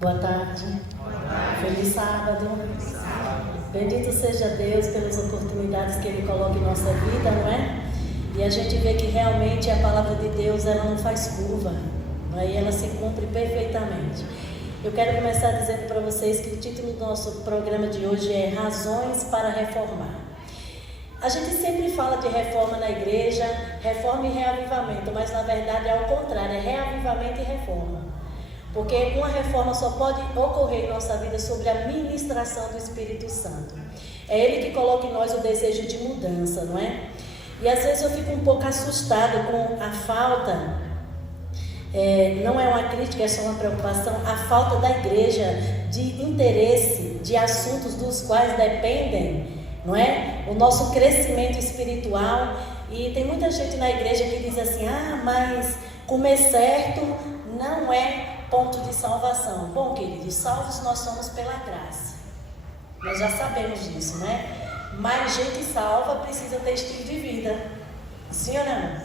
Boa tarde. Feliz sábado. Bendito seja Deus pelas oportunidades que Ele coloca em nossa vida, não é? E a gente vê que realmente a palavra de Deus, ela não faz curva, não é? E ela se cumpre perfeitamente. Eu quero começar dizendo para vocês que o título do nosso programa de hoje é Razões para Reformar. A gente sempre fala de reforma na igreja, reforma e reavivamento, mas na verdade é ao contrário, é reavivamento e reforma. Porque uma reforma só pode ocorrer em nossa vida sobre a ministração do Espírito Santo. É Ele que coloca em nós o desejo de mudança, não é? E às vezes eu fico um pouco assustada com a falta, não é uma crítica, é só uma preocupação, a falta da igreja de interesse de assuntos dos quais dependem, não é? O nosso crescimento espiritual. E tem muita gente na igreja que diz assim, mas comer certo não é ponto de salvação. Bom, queridos, salvos nós somos pela graça. Nós já sabemos disso, né? Mas gente salva precisa ter estilo de vida. Sim ou não?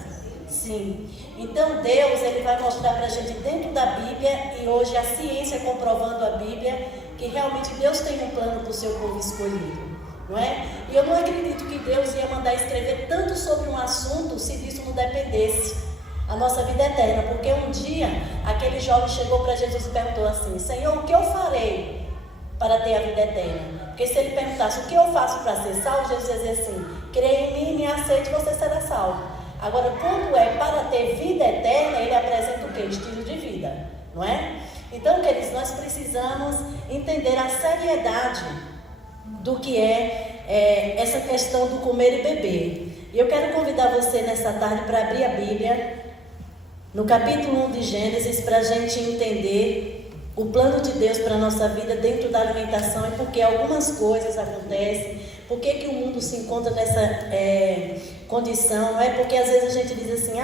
Sim. Então Deus, Ele vai mostrar pra gente dentro da Bíblia, e hoje a ciência comprovando a Bíblia, que realmente Deus tem um plano para o seu povo escolhido, não é? E eu não acredito que Deus ia mandar escrever tanto sobre um assunto se disso não dependesse a nossa vida eterna, porque um dia aquele jovem chegou para Jesus e perguntou assim: Senhor, o que eu farei para ter a vida eterna? Porque se ele perguntasse o que eu faço para ser salvo, Jesus ia dizer assim: creia em mim, me aceite, você será salvo. Agora, quando é para ter vida eterna, ele apresenta o que? Estilo de vida, não é? Então, queridos, nós precisamos entender a seriedade do que é essa questão do comer e beber. E eu quero convidar você nessa tarde para abrir a Bíblia no capítulo 1 de Gênesis, para a gente entender o plano de Deus para a nossa vida dentro da alimentação, e porque algumas coisas acontecem, por que o mundo se encontra nessa condição, não é? Porque às vezes a gente diz assim,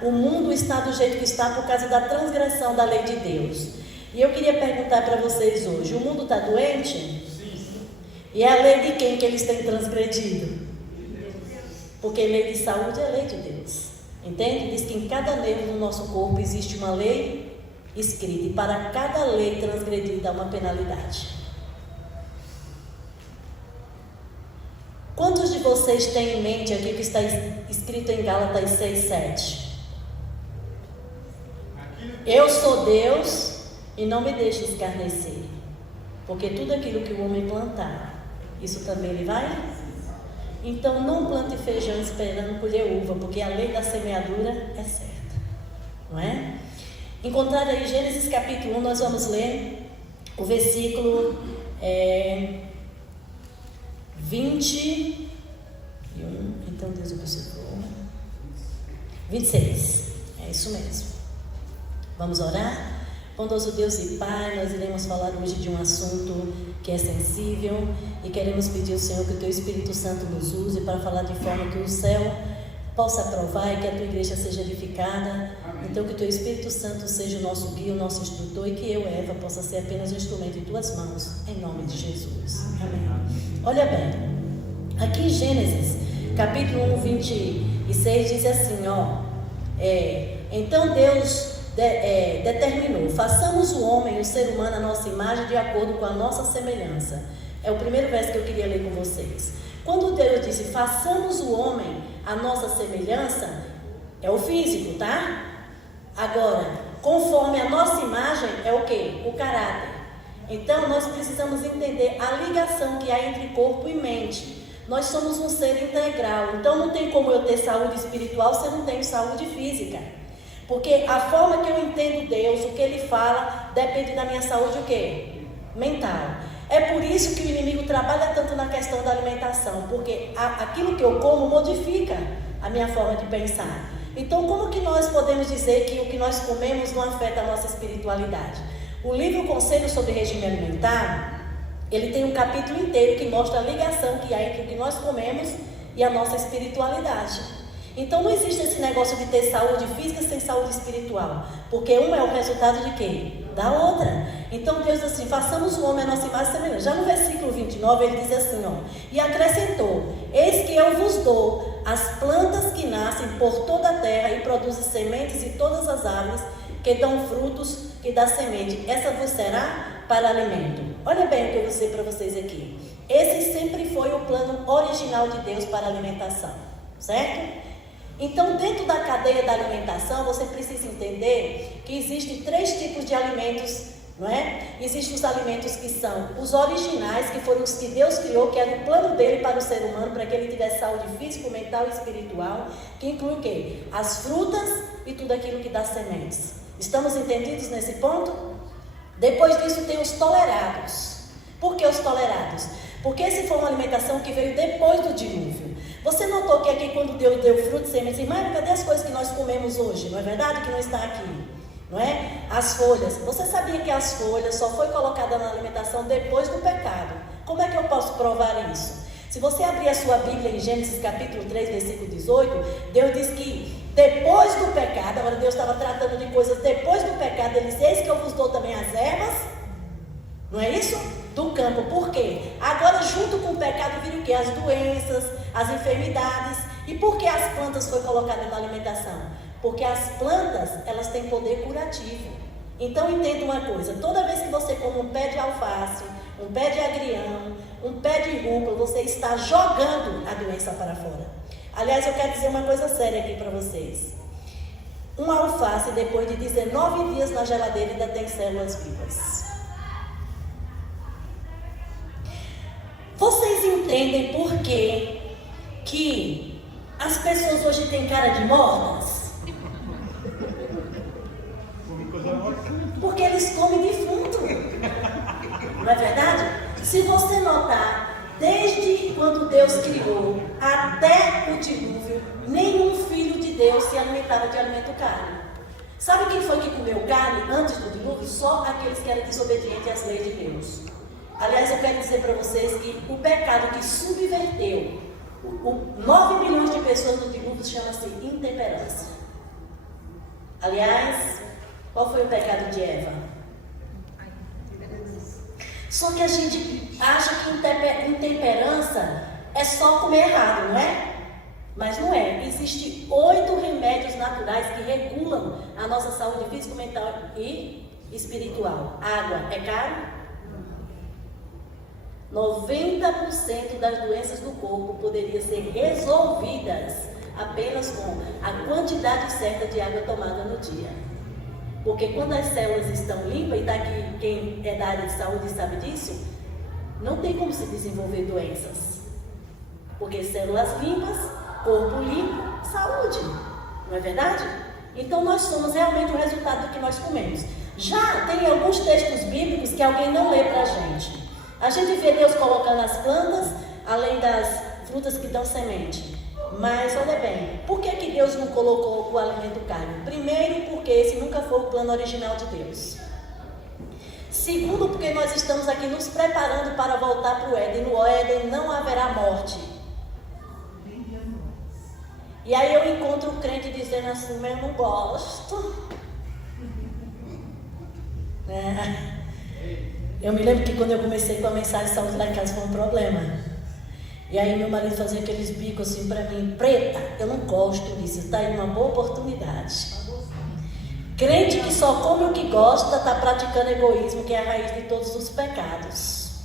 o mundo está do jeito que está por causa da transgressão da lei de Deus. E eu queria perguntar para vocês hoje, o mundo está doente? Sim. E é a lei de quem que eles têm transgredido? Porque lei de saúde é lei de Deus. Entende? Diz que em cada nervo do nosso corpo existe uma lei escrita, e para cada lei transgredida há uma penalidade. Quantos de vocês têm em mente aqui que está escrito em Gálatas 6:7? Eu sou Deus e não me deixe escarnecer, porque tudo aquilo que o homem plantar, isso também ele vai? Então não plante feijão esperando colher uva, porque a lei da semeadura é certa, não é? Encontrado aí Gênesis capítulo 1, nós vamos ler o versículo 21, então Deus abençoe. 26, é isso mesmo. Vamos orar? Bondoso Deus e Pai, nós iremos falar hoje de um assunto que é sensível e queremos pedir ao Senhor que o Teu Espírito Santo nos use para falar de forma que o céu possa aprovar e que a Tua igreja seja edificada. Então que o Teu Espírito Santo seja o nosso guia, o nosso instrutor, e que eu, Eva, possa ser apenas um instrumento em Tuas mãos, em nome de Jesus. Amém. Olha bem, aqui em Gênesis capítulo 1, 26 diz assim, então Deus determinou, façamos o homem, o ser humano, a nossa imagem, de acordo com a nossa semelhança. É o primeiro verso que eu queria ler com vocês. Quando Deus disse, façamos o homem a nossa semelhança, é o físico, tá? Agora, conforme a nossa imagem, é o quê? O caráter. Então, nós precisamos entender a ligação que há entre corpo e mente. Nós somos um ser integral, então não tem como eu ter saúde espiritual se eu não tenho saúde física. Porque a forma que eu entendo Deus, o que Ele fala, depende da minha saúde o quê? Mental. É por isso que o inimigo trabalha tanto na questão da alimentação, porque aquilo que eu como modifica a minha forma de pensar. Então, como que nós podemos dizer que o que nós comemos não afeta a nossa espiritualidade? O livro Conselho sobre Regime Alimentar, ele tem um capítulo inteiro que mostra a ligação que há entre o que nós comemos e a nossa espiritualidade. Então não existe esse negócio de ter saúde física sem saúde espiritual, porque uma é o resultado de quê? Da outra. Então Deus diz assim, façamos o homem a nossa imagem e semelhança. Já no versículo 29 ele diz assim, e acrescentou, eis que eu vos dou as plantas que nascem por toda a terra e produzem sementes e todas as árvores que dão frutos, que dá semente. Essa vos será para alimento. Olha bem o que eu vou dizer para vocês aqui. Esse sempre foi o plano original de Deus para a alimentação, certo? Então, dentro da cadeia da alimentação, você precisa entender que existem 3 tipos de alimentos, não é? Existem os alimentos que são os originais, que foram os que Deus criou, que era o plano dele para o ser humano, para que ele tivesse saúde física, mental e espiritual, que inclui o quê? As frutas e tudo aquilo que dá sementes. Estamos entendidos nesse ponto? Depois disso tem os tolerados. Por que os tolerados? Porque essa foi uma alimentação que veio depois do dilúvio. Você notou que aqui quando Deus deu fruto e sementes, irmã, cadê as coisas que nós comemos hoje? Não é verdade que não está aqui? Não é? As folhas. Você sabia que as folhas só foi colocada na alimentação depois do pecado? Como é que eu posso provar isso? Se você abrir a sua Bíblia em Gênesis capítulo 3, versículo 18, Deus diz que depois do pecado, agora Deus estava tratando de coisas depois do pecado, ele diz, eis que eu vos dou também as ervas, não é isso? Do campo. Por quê? Agora junto com o pecado viram o quê? As doenças, as enfermidades. E por que as plantas foram colocadas na alimentação? Porque as plantas, elas têm poder curativo. Então entenda uma coisa, toda vez que você come um pé de alface, um pé de agrião, um pé de rúcula, você está jogando a doença para fora. Aliás, eu quero dizer uma coisa séria aqui para vocês. Um alface, depois de 19 dias na geladeira, ainda tem células vivas. Vocês entendem por que as pessoas hoje têm cara de mortas? Porque eles comem defunto. Não é verdade? Se você notar, desde quando Deus criou até o dilúvio, nenhum filho de Deus se alimentava de alimento carne. Sabe quem foi que comeu carne antes do dilúvio? Só aqueles que eram desobedientes às leis de Deus. Aliás, eu quero dizer para vocês que o pecado que subverteu 9 milhões de pessoas no dilúvio chama-se intemperança. Aliás, qual foi o pecado de Eva? Só que a gente acha que intemperança é só comer errado, não é? Mas não é. Existem 8 remédios naturais que regulam a nossa saúde física, mental e espiritual. Água é caro? 90% das doenças do corpo poderiam ser resolvidas apenas com a quantidade certa de água tomada no dia. Porque quando as células estão limpas, e daqui quem é da área de saúde sabe disso, não tem como se desenvolver doenças. Porque células limpas, corpo limpo, saúde. Não é verdade? Então nós somos realmente o resultado do que nós comemos. Já tem alguns textos bíblicos que alguém não lê pra gente. A gente vê Deus colocando as plantas, além das frutas que dão semente. Mas olha bem, por que Deus não colocou o alimento carne? Primeiro, porque esse nunca foi o plano original de Deus. Segundo, porque nós estamos aqui nos preparando para voltar para o Éden. No Éden não haverá morte. E aí eu encontro o crente dizendo assim, mas eu não gosto. Eu me lembro que quando eu comecei com a mensagem de saúde lá em casa foi um problema. E aí meu marido fazia aqueles bicos assim para mim, preta, eu não gosto disso, está aí uma boa oportunidade. Crente que só come o que gosta, está praticando egoísmo, que é a raiz de todos os pecados.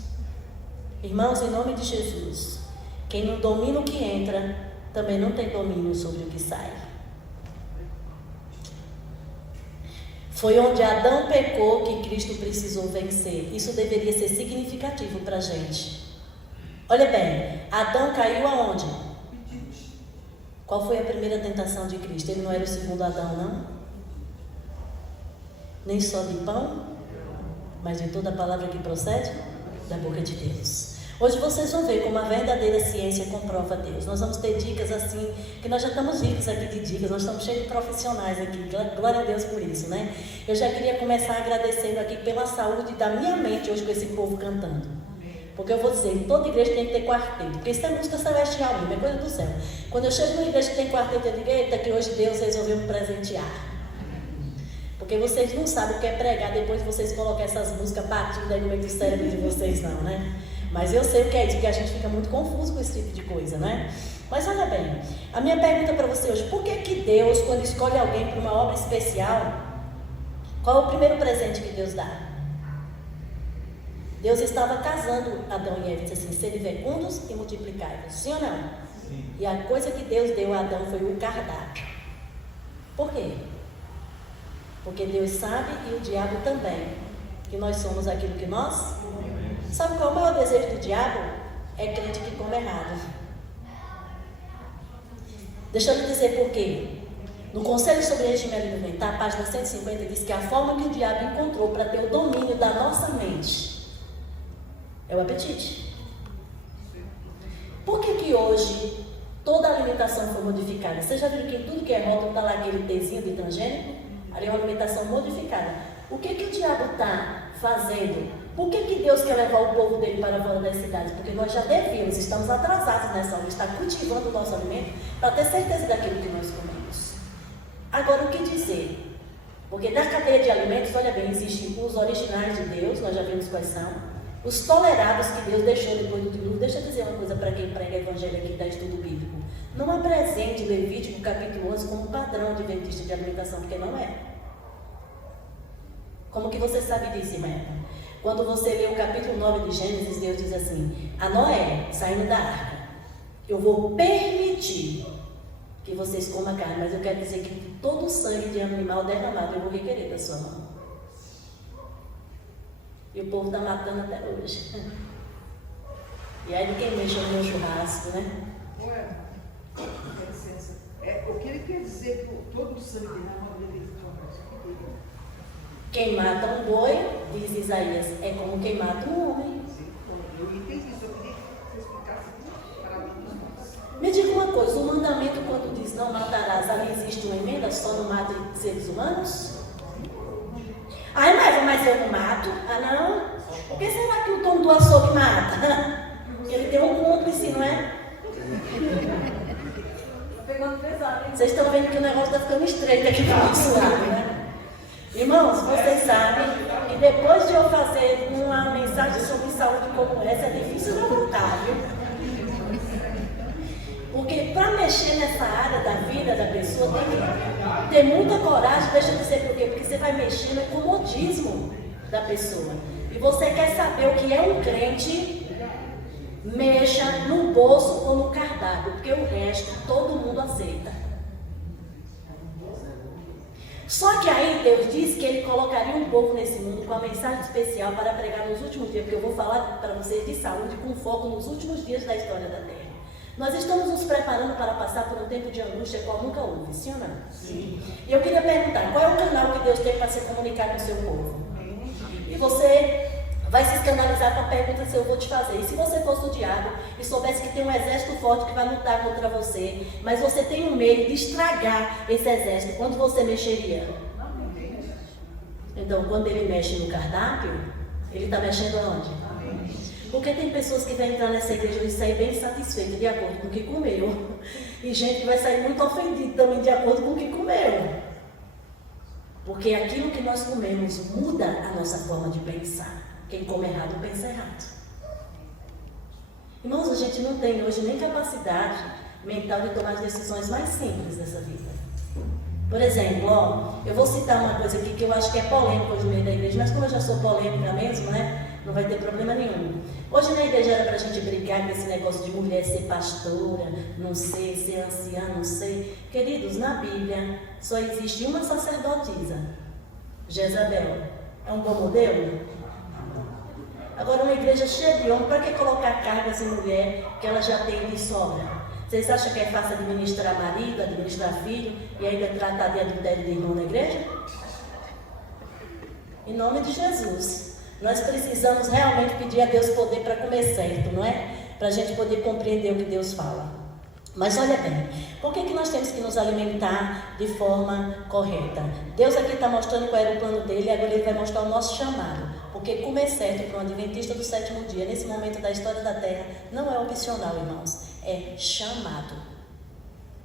Irmãos, em nome de Jesus, quem não domina o que entra, também não tem domínio sobre o que sai. Foi onde Adão pecou que Cristo precisou vencer. Isso deveria ser significativo para a gente. Olha bem, Adão caiu aonde? Qual foi a primeira tentação de Cristo? Ele não era o segundo Adão, não? Nem só de pão, mas de toda a palavra que procede da boca de Deus. Hoje vocês vão ver como a verdadeira ciência comprova Deus. Nós vamos ter dicas assim, que nós já estamos ricos aqui de dicas, nós estamos cheios de profissionais aqui, glória a Deus por isso, né? Eu já queria começar agradecendo aqui pela saúde da minha mente hoje com esse povo cantando. Porque eu vou dizer, toda igreja tem que ter quarteto, porque isso é música celestial mesmo, é coisa do céu. Quando eu chego numa igreja que tem quarteto, eu digo, eita, que hoje Deus resolveu me presentear. Porque vocês não sabem o que é pregar depois de vocês colocarem essas músicas batidas aí no meio do cérebro de vocês não, né? Mas eu sei o que é isso, porque a gente fica muito confuso com esse tipo de coisa, né? Mas olha bem, a minha pergunta para você hoje, por que Deus, quando escolhe alguém para uma obra especial, Qual é o primeiro presente que Deus dá? Deus estava casando Adão e Eva, disse assim: sede fecundos e multiplicai-vos. Sim ou não? Sim. E a coisa que Deus deu a Adão foi o cardápio. Por quê? Porque Deus sabe, e o diabo também, que nós somos aquilo que nós. Sabe qual é o maior desejo do diabo? É crente que come errado. Deixa eu lhe dizer por quê. No Conselho sobre Regime Alimentar, página 150, diz que a forma que o diabo encontrou para ter o domínio da nossa mente é o apetite. Por que hoje toda a alimentação foi modificada? Vocês já viram que tudo que é rótulo está lá aquele Tzinho de transgênico? Ali é uma alimentação modificada. O que o diabo está fazendo? Por que Deus quer levar o povo dele para fora das cidades? Porque nós já devíamos, estamos atrasados nessa hora, está cultivando o nosso alimento para ter certeza daquilo que nós comemos. Agora, o que dizer? Porque na cadeia de alimentos, olha bem, existem os originais de Deus, nós já vimos quais são. Os tolerados que Deus deixou depois do dilúvio. Deixa eu dizer uma coisa para quem prega evangelho aqui da estudo bíblico. Não apresente Levítico capítulo 11 como padrão adventista de alimentação, porque não é. Como que você sabe disso, irmã? Quando você lê o capítulo 9 de Gênesis, Deus diz assim: a Noé, saindo da arca, eu vou permitir que vocês comam carne, mas eu quero dizer que todo o sangue de animal derramado eu vou requerer da sua mão. E o povo está matando até hoje. E aí de quem mexe no meu churrasco, né? Ué, com licença. O que ele quer dizer que todo o sangue derramado deveria ser churrasco? Quem mata um boi, diz Isaías, é como quem mata um homem. Sim, eu entendi isso. Eu queria que você explicasse para mim. Me diga uma coisa, o mandamento quando diz não matarás, ali existe uma emenda, só não mata seres humanos? Ai, mas eu não mato. Ah, não? Por que será que o dono do açougue mata? Ele tem um cúmplice, não é? Pegando pesado, hein? Vocês estão vendo que o negócio está ficando estreito aqui para o nosso lado, né? Irmãos, vocês sabem que depois de eu fazer uma mensagem sobre saúde como essa, é difícil de voltar, viu? Porque para mexer nessa área da vida da pessoa, tem que ter muita coragem. Deixa eu dizer por quê? Porque você vai mexer no comodismo da pessoa. E você quer saber o que é um crente, mexa no bolso ou no cardápio, porque o resto todo mundo aceita. Só que aí Deus disse que Ele colocaria um povo nesse mundo com uma mensagem especial para pregar nos últimos dias, porque eu vou falar para vocês de saúde com foco nos últimos dias da história da Terra. Nós estamos nos preparando para passar por um tempo de angústia qual nunca houve, sim ou não? Sim. E eu queria perguntar, qual é o canal que Deus tem para se comunicar com o seu povo? E você vai se escandalizar com a pergunta se eu vou te fazer. E se você fosse o diabo e soubesse que tem um exército forte que vai lutar contra você, mas você tem um meio de estragar esse exército, quando você mexeria? Então, quando ele mexe no cardápio, ele está mexendo aonde? Porque tem pessoas que vão entrar nessa igreja e sair bem satisfeitas de acordo com o que comeu. E gente que vai sair muito ofendida também de acordo com o que comeu. Porque aquilo que nós comemos muda a nossa forma de pensar. Quem come errado, pensa errado. Irmãos, a gente não tem hoje nem capacidade mental de tomar as decisões mais simples dessa vida. Por exemplo, eu vou citar uma coisa aqui que eu acho que é polêmica hoje no meio da igreja, mas como eu já sou polêmica mesmo, né? Não vai ter problema nenhum. Hoje na igreja era para a gente brigar com esse negócio de mulher ser pastora, não sei, ser anciã, não sei. Queridos, na Bíblia só existe uma sacerdotisa, Jezabel. É um bom modelo? Agora, uma igreja cheia de homem, para que colocar cargas em mulher que ela já tem de sobra? Vocês acham que é fácil administrar marido, administrar filho e ainda tratar de adultério de irmão na igreja? Em nome de Jesus. Nós precisamos realmente pedir a Deus poder para comer certo, não é? Para a gente poder compreender o que Deus fala. Mas olha bem, por que nós temos que nos alimentar de forma correta? Deus aqui está mostrando qual era o plano dele e agora ele vai mostrar o nosso chamado. Porque comer certo para um adventista do sétimo dia, nesse momento da história da terra, não é opcional, irmãos, é chamado.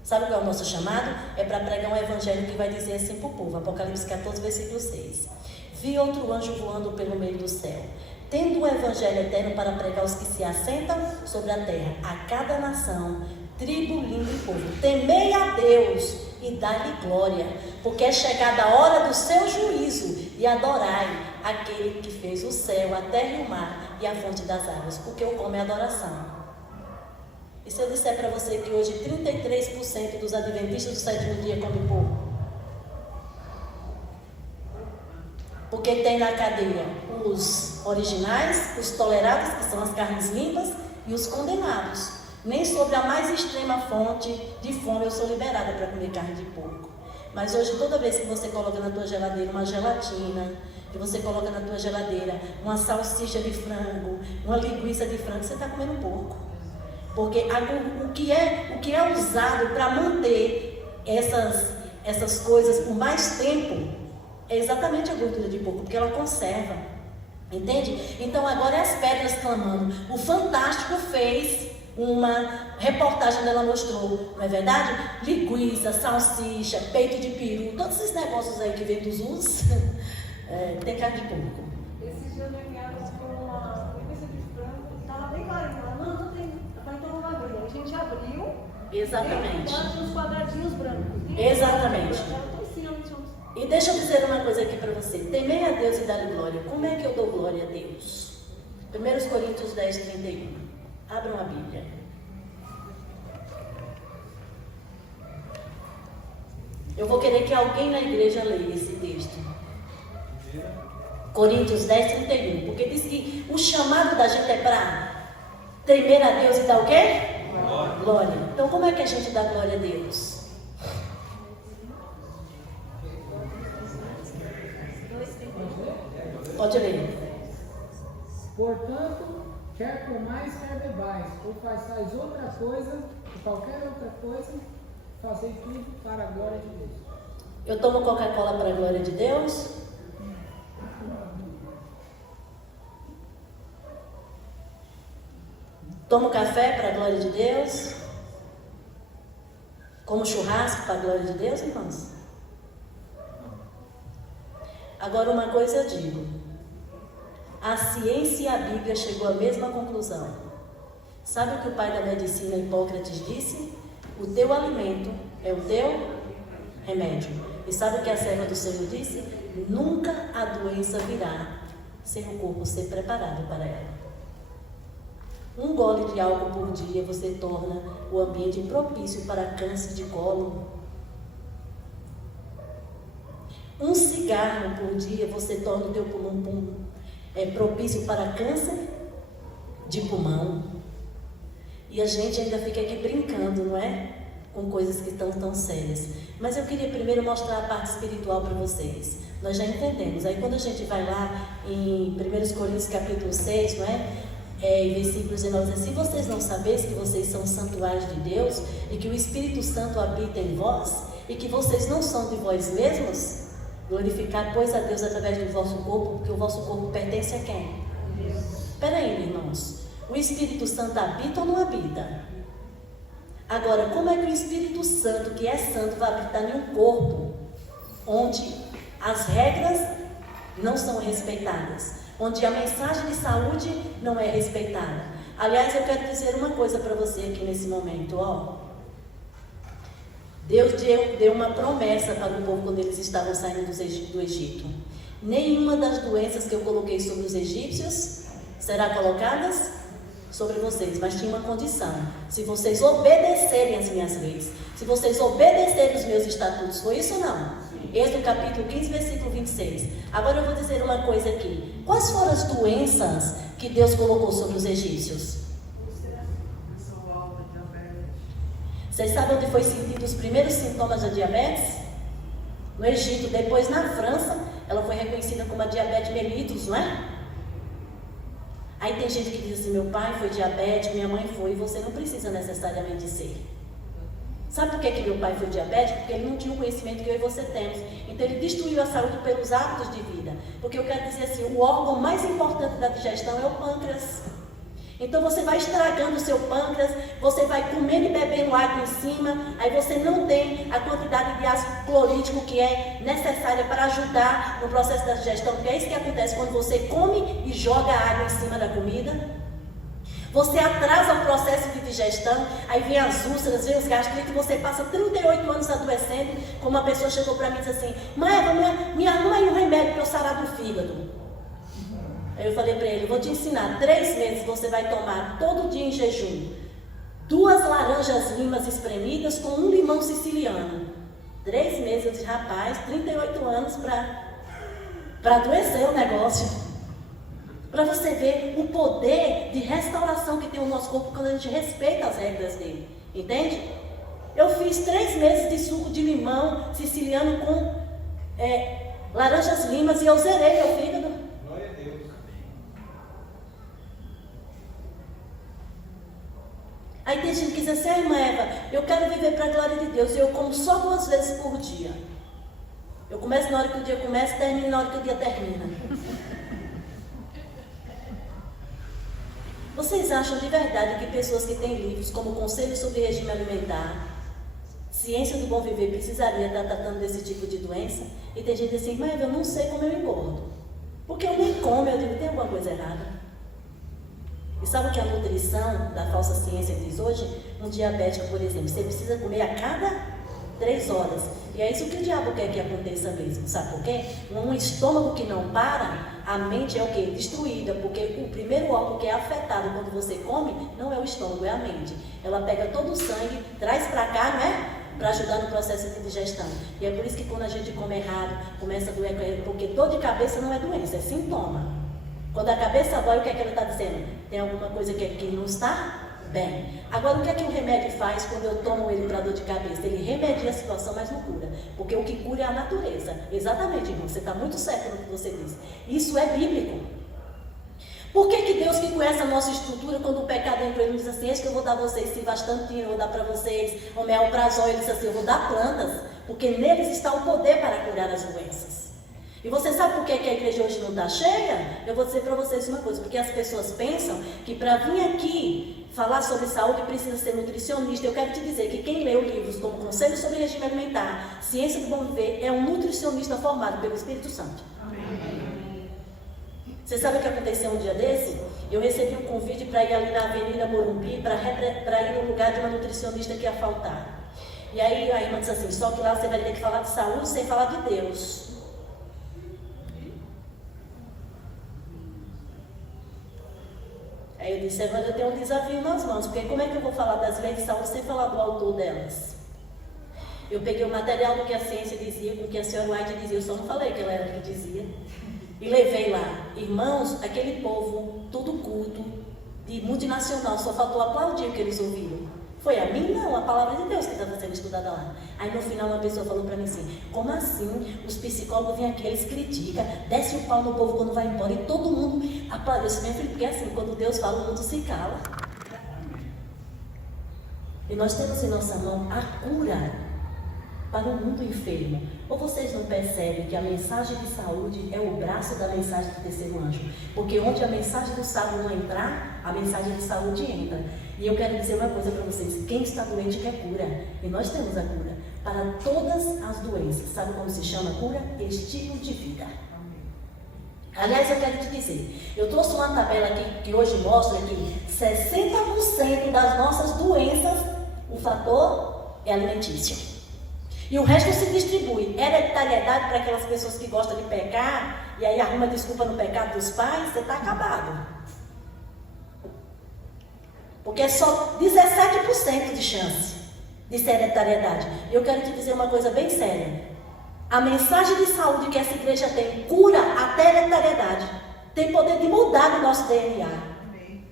Sabe qual é o nosso chamado? É para pregar um evangelho que vai dizer assim para o povo, Apocalipse 14, versículo 6. Vi outro anjo voando pelo meio do céu, tendo o evangelho eterno para pregar aos que se assentam sobre a terra, a cada nação, tribo, língua e povo. Temei a Deus e dai-lhe glória, porque é chegada a hora do seu juízo, e adorai aquele que fez o céu, a terra e o mar e a fonte das águas, porque o como é adoração. E se eu disser para você que hoje 33% dos adventistas do sétimo dia comem porco? Porque tem na cadeia os originais, os tolerados, que são as carnes limpas, e os condenados. Nem sobre a mais extrema fonte de fome eu sou liberada para comer carne de porco. Mas hoje, toda vez que você coloca na tua geladeira uma gelatina, que você coloca na tua geladeira uma salsicha de frango, uma linguiça de frango, você está comendo porco. Porque o que é usado para manter essas coisas por mais tempo é exatamente a gordura de porco, porque ela conserva. Entende? Então agora é as pedras clamando. O Fantástico fez uma reportagem dela, mostrou, não é verdade? Linguiça, salsicha, peito de peru, todos esses negócios aí que vem dos uns, tem carne de porco. Esses dias eu enviaram com uma linguiça de frango, estava bem clarinho. Não tem. Eu falei, então vamos abrir. A gente abriu. Exatamente. E uns quadradinhos brancos. Exatamente. E deixa eu dizer uma coisa aqui para você. Temei a Deus e dá-lhe glória. Como é que eu dou glória a Deus? 1 Coríntios 10, 31. Abram a Bíblia. Eu vou querer que alguém na igreja leia esse texto. Coríntios 10, 31. Porque diz que o chamado da gente é para temer a Deus e dar o quê? Glória. Então como é que a gente dá glória a Deus? Pode ler. Portanto, quer comais, quer bebais, ou façais outra coisa, qualquer outra coisa, fazei tudo para a glória de Deus. Eu tomo Coca-Cola para a glória de Deus? Tomo café para a glória de Deus? Como churrasco para a glória de Deus, irmãos? Agora uma coisa eu digo. A ciência e a Bíblia chegou à mesma conclusão. Sabe o que o pai da medicina, Hipócrates, disse? O teu alimento é o teu remédio. E sabe o que a serva do Senhor disse? Nunca a doença virá sem o corpo ser preparado para ela. Um gole de álcool por dia você torna o ambiente propício para câncer de colo. Um cigarro por dia você torna o teu pulmão propício para câncer de pulmão. E a gente ainda fica aqui brincando, não é? Com coisas que estão tão sérias. Mas eu queria primeiro mostrar a parte espiritual para vocês. Nós já entendemos. Aí quando a gente vai lá em 1 Coríntios capítulo 6, não é? Em versículos 19, diz assim: se vocês não sabeis que vocês são santuários de Deus e que o Espírito Santo habita em vós e que vocês não são de vós mesmos, glorificar, pois, a Deus através do vosso corpo, porque o vosso corpo pertence a quem? Espera aí, irmãos. O Espírito Santo habita ou não habita? Agora, como é que o Espírito Santo, que é santo, vai habitar em um corpo onde as regras não são respeitadas? Onde a mensagem de saúde não é respeitada? Aliás, eu quero dizer uma coisa para você aqui nesse momento, ó. Deus deu uma promessa para o povo quando eles estavam saindo do Egito. Nenhuma das doenças que eu coloquei sobre os egípcios será colocadas sobre vocês, mas tinha uma condição: se vocês obedecerem às minhas leis, se vocês obedecerem os meus estatutos. Foi isso ou não? Êxodo capítulo 15, versículo 26. Agora eu vou dizer uma coisa aqui. Quais foram as doenças que Deus colocou sobre os egípcios? Vocês sabem onde foi sentido os primeiros sintomas da diabetes? No Egito. Depois, na França, ela foi reconhecida como a diabetes mellitus, não é? Aí tem gente que diz assim: meu pai foi diabético, minha mãe foi. E você não precisa necessariamente ser. Sabe por que meu pai foi diabético? Porque ele não tinha o conhecimento que eu e você temos. Então ele destruiu a saúde pelos hábitos de vida. Porque eu quero dizer assim, o órgão mais importante da digestão é o pâncreas. Então você vai estragando o seu pâncreas, você vai comendo e bebendo água em cima, aí você não tem a quantidade de ácido clorídrico que é necessária para ajudar no processo da digestão, porque é isso que acontece quando você come e joga água em cima da comida. Você atrasa o processo de digestão, aí vem as úlceras, vem os gastrites, você passa 38 anos adoecendo. Como uma pessoa chegou para mim e disse assim: mãe, me arruma aí um remédio para eu sarar fígado. Aí eu falei para ele, vou te ensinar, 3 meses você vai tomar todo dia em jejum 2 laranjas limas espremidas com 1 limão siciliano. 3 meses, eu disse, rapaz, 38 anos para adoecer o negócio. Para você ver o poder de restauração que tem o nosso corpo quando a gente respeita as regras dele. Entende? Eu fiz 3 meses de suco de limão siciliano com laranjas limas e eu zerei meu fígado. Glória a Deus. Aí tem gente que diz assim, irmã Eva, eu quero viver para a glória de Deus e eu como só 2 vezes por dia. Eu começo na hora que o dia começa e termino na hora que o dia termina. Vocês acham de verdade que pessoas que têm livros como Conselho sobre Regime Alimentar, Ciência do Bom Viver, precisaria estar tratando desse tipo de doença? E tem gente assim, mas eu não sei como eu engordo. Porque eu nem como, eu digo, tem alguma coisa errada. E sabe o que a nutrição da falsa ciência diz hoje? Um diabético, por exemplo, você precisa comer a cada 3 horas. E é isso que o diabo quer que aconteça mesmo. Sabe por quê? Um estômago que não para, a mente é o quê? Destruída. Porque o primeiro órgão que é afetado quando você come, não é o estômago, é a mente. Ela pega todo o sangue, traz para cá, né? Para ajudar no processo de digestão. E é por isso que quando a gente come errado, começa a doer, porque dor de cabeça não é doença, é sintoma. Quando a cabeça dói, o que é que ela está dizendo? Tem alguma coisa que não está bem. Agora, o que é que o remédio faz quando eu tomo ele para dor de cabeça? Ele remedia a situação, mas não cura. Porque o que cura é a natureza. Exatamente, irmão. Você está muito certo no que você disse. Isso é bíblico. Por que Deus, que conhece a nossa estrutura, quando o pecado entrou, ele diz assim, que eu vou dar a vocês civastantina, eu vou dar para vocês homeoprazol, ele disse assim, eu vou dar plantas, porque neles está o poder para curar as doenças. E você sabe por que a igreja hoje não está cheia? Eu vou dizer para vocês uma coisa, porque as pessoas pensam que para vir aqui falar sobre saúde precisa ser nutricionista. Eu quero te dizer que quem leu livros como Conselho sobre Regime Alimentar, Ciência do Bom Viver, é um nutricionista formado pelo Espírito Santo. Amém. Você sabe o que aconteceu um dia desse? Eu recebi um convite para ir ali na Avenida Morumbi, para ir no lugar de uma nutricionista que ia faltar. E aí a irmã disse assim, só que lá você vai ter que falar de saúde sem falar de Deus. Aí eu disse, agora eu tenho um desafio nas mãos, porque como é que eu vou falar das leis de saúde sem falar do autor delas? Eu peguei o material do que a ciência dizia, com o que a senhora White dizia, eu só não falei que ela era que dizia, e levei lá. Irmãos, aquele povo, tudo culto, de multinacional, só faltou aplaudir o que eles ouviram. Foi a mim? Não, a palavra de Deus que estava sendo estudada lá. Aí no final uma pessoa falou para mim assim, como assim? Os psicólogos vêm aqui, eles criticam, desce o pau no povo quando vai embora e todo mundo aplaudiu. Eu disse, meu filho, porque assim, quando Deus fala, o mundo se cala. E nós temos em nossa mão a cura para o mundo enfermo. Ou vocês não percebem que a mensagem de saúde é o braço da mensagem do terceiro anjo? Porque onde a mensagem do sábio não entrar, a mensagem de saúde entra. E eu quero dizer uma coisa para vocês, quem está doente quer cura. E nós temos a cura para todas as doenças. Sabe como se chama a cura? Estilo de vida. Aliás, eu quero te dizer, eu trouxe uma tabela aqui que hoje mostra que 60% das nossas doenças, o fator é alimentício. E o resto se distribui. Hereditariedade para aquelas pessoas que gostam de pecar, e aí arruma desculpa no pecado dos pais, você está acabado. Porque é só 17% de chance de ser hereditariedade. E eu quero te dizer uma coisa bem séria. A mensagem de saúde que essa igreja tem cura até a hereditariedade. Tem poder de mudar o nosso DNA. Amém.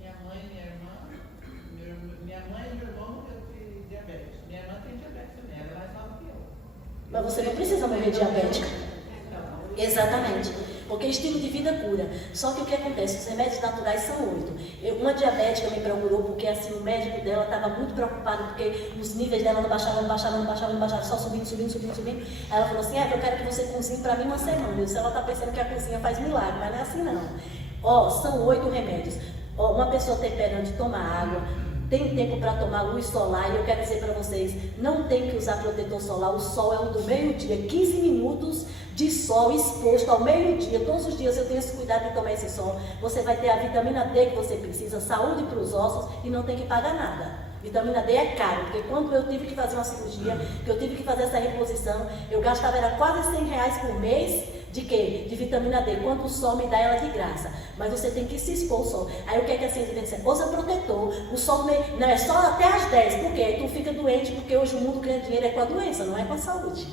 Minha mãe e minha irmã, minha mãe e meu irmão morreram de diabetes. Minha irmã tem diabetes também, ela é mais nova que eu. Mas você não precisa morrer diabética. Exatamente. Porque estilo de vida cura. Só que o que acontece? Os remédios naturais são 8. Uma diabética me procurou porque assim, o médico dela estava muito preocupado porque os níveis dela não baixavam, só subindo. Ela falou assim, eu quero que você cozinhe para mim uma semana. Eu disse, ela está pensando que a cozinha faz milagre, mas não é assim não. São 8 remédios. Uma pessoa temperante toma água, tem tempo para tomar luz solar, e eu quero dizer para vocês, não tem que usar protetor solar, o sol é o do meio-dia, 15 minutos de sol exposto ao meio-dia, todos os dias eu tenho esse cuidado de tomar esse sol, você vai ter a vitamina D que você precisa, saúde para os ossos e não tem que pagar nada. Vitamina D é caro, porque quando eu tive que fazer uma cirurgia, que eu tive que fazer essa reposição, eu gastava era quase R$100 por mês, De quê? De vitamina D. Quando o sol me dá ela de graça. Mas você tem que se expor ao sol. Aí o que é que a ciência tem que dizer? Usa protetor. O sol não é só até às 10. Por quê? Aí tu fica doente, porque hoje o mundo ganha dinheiro é com a doença, não é com a saúde.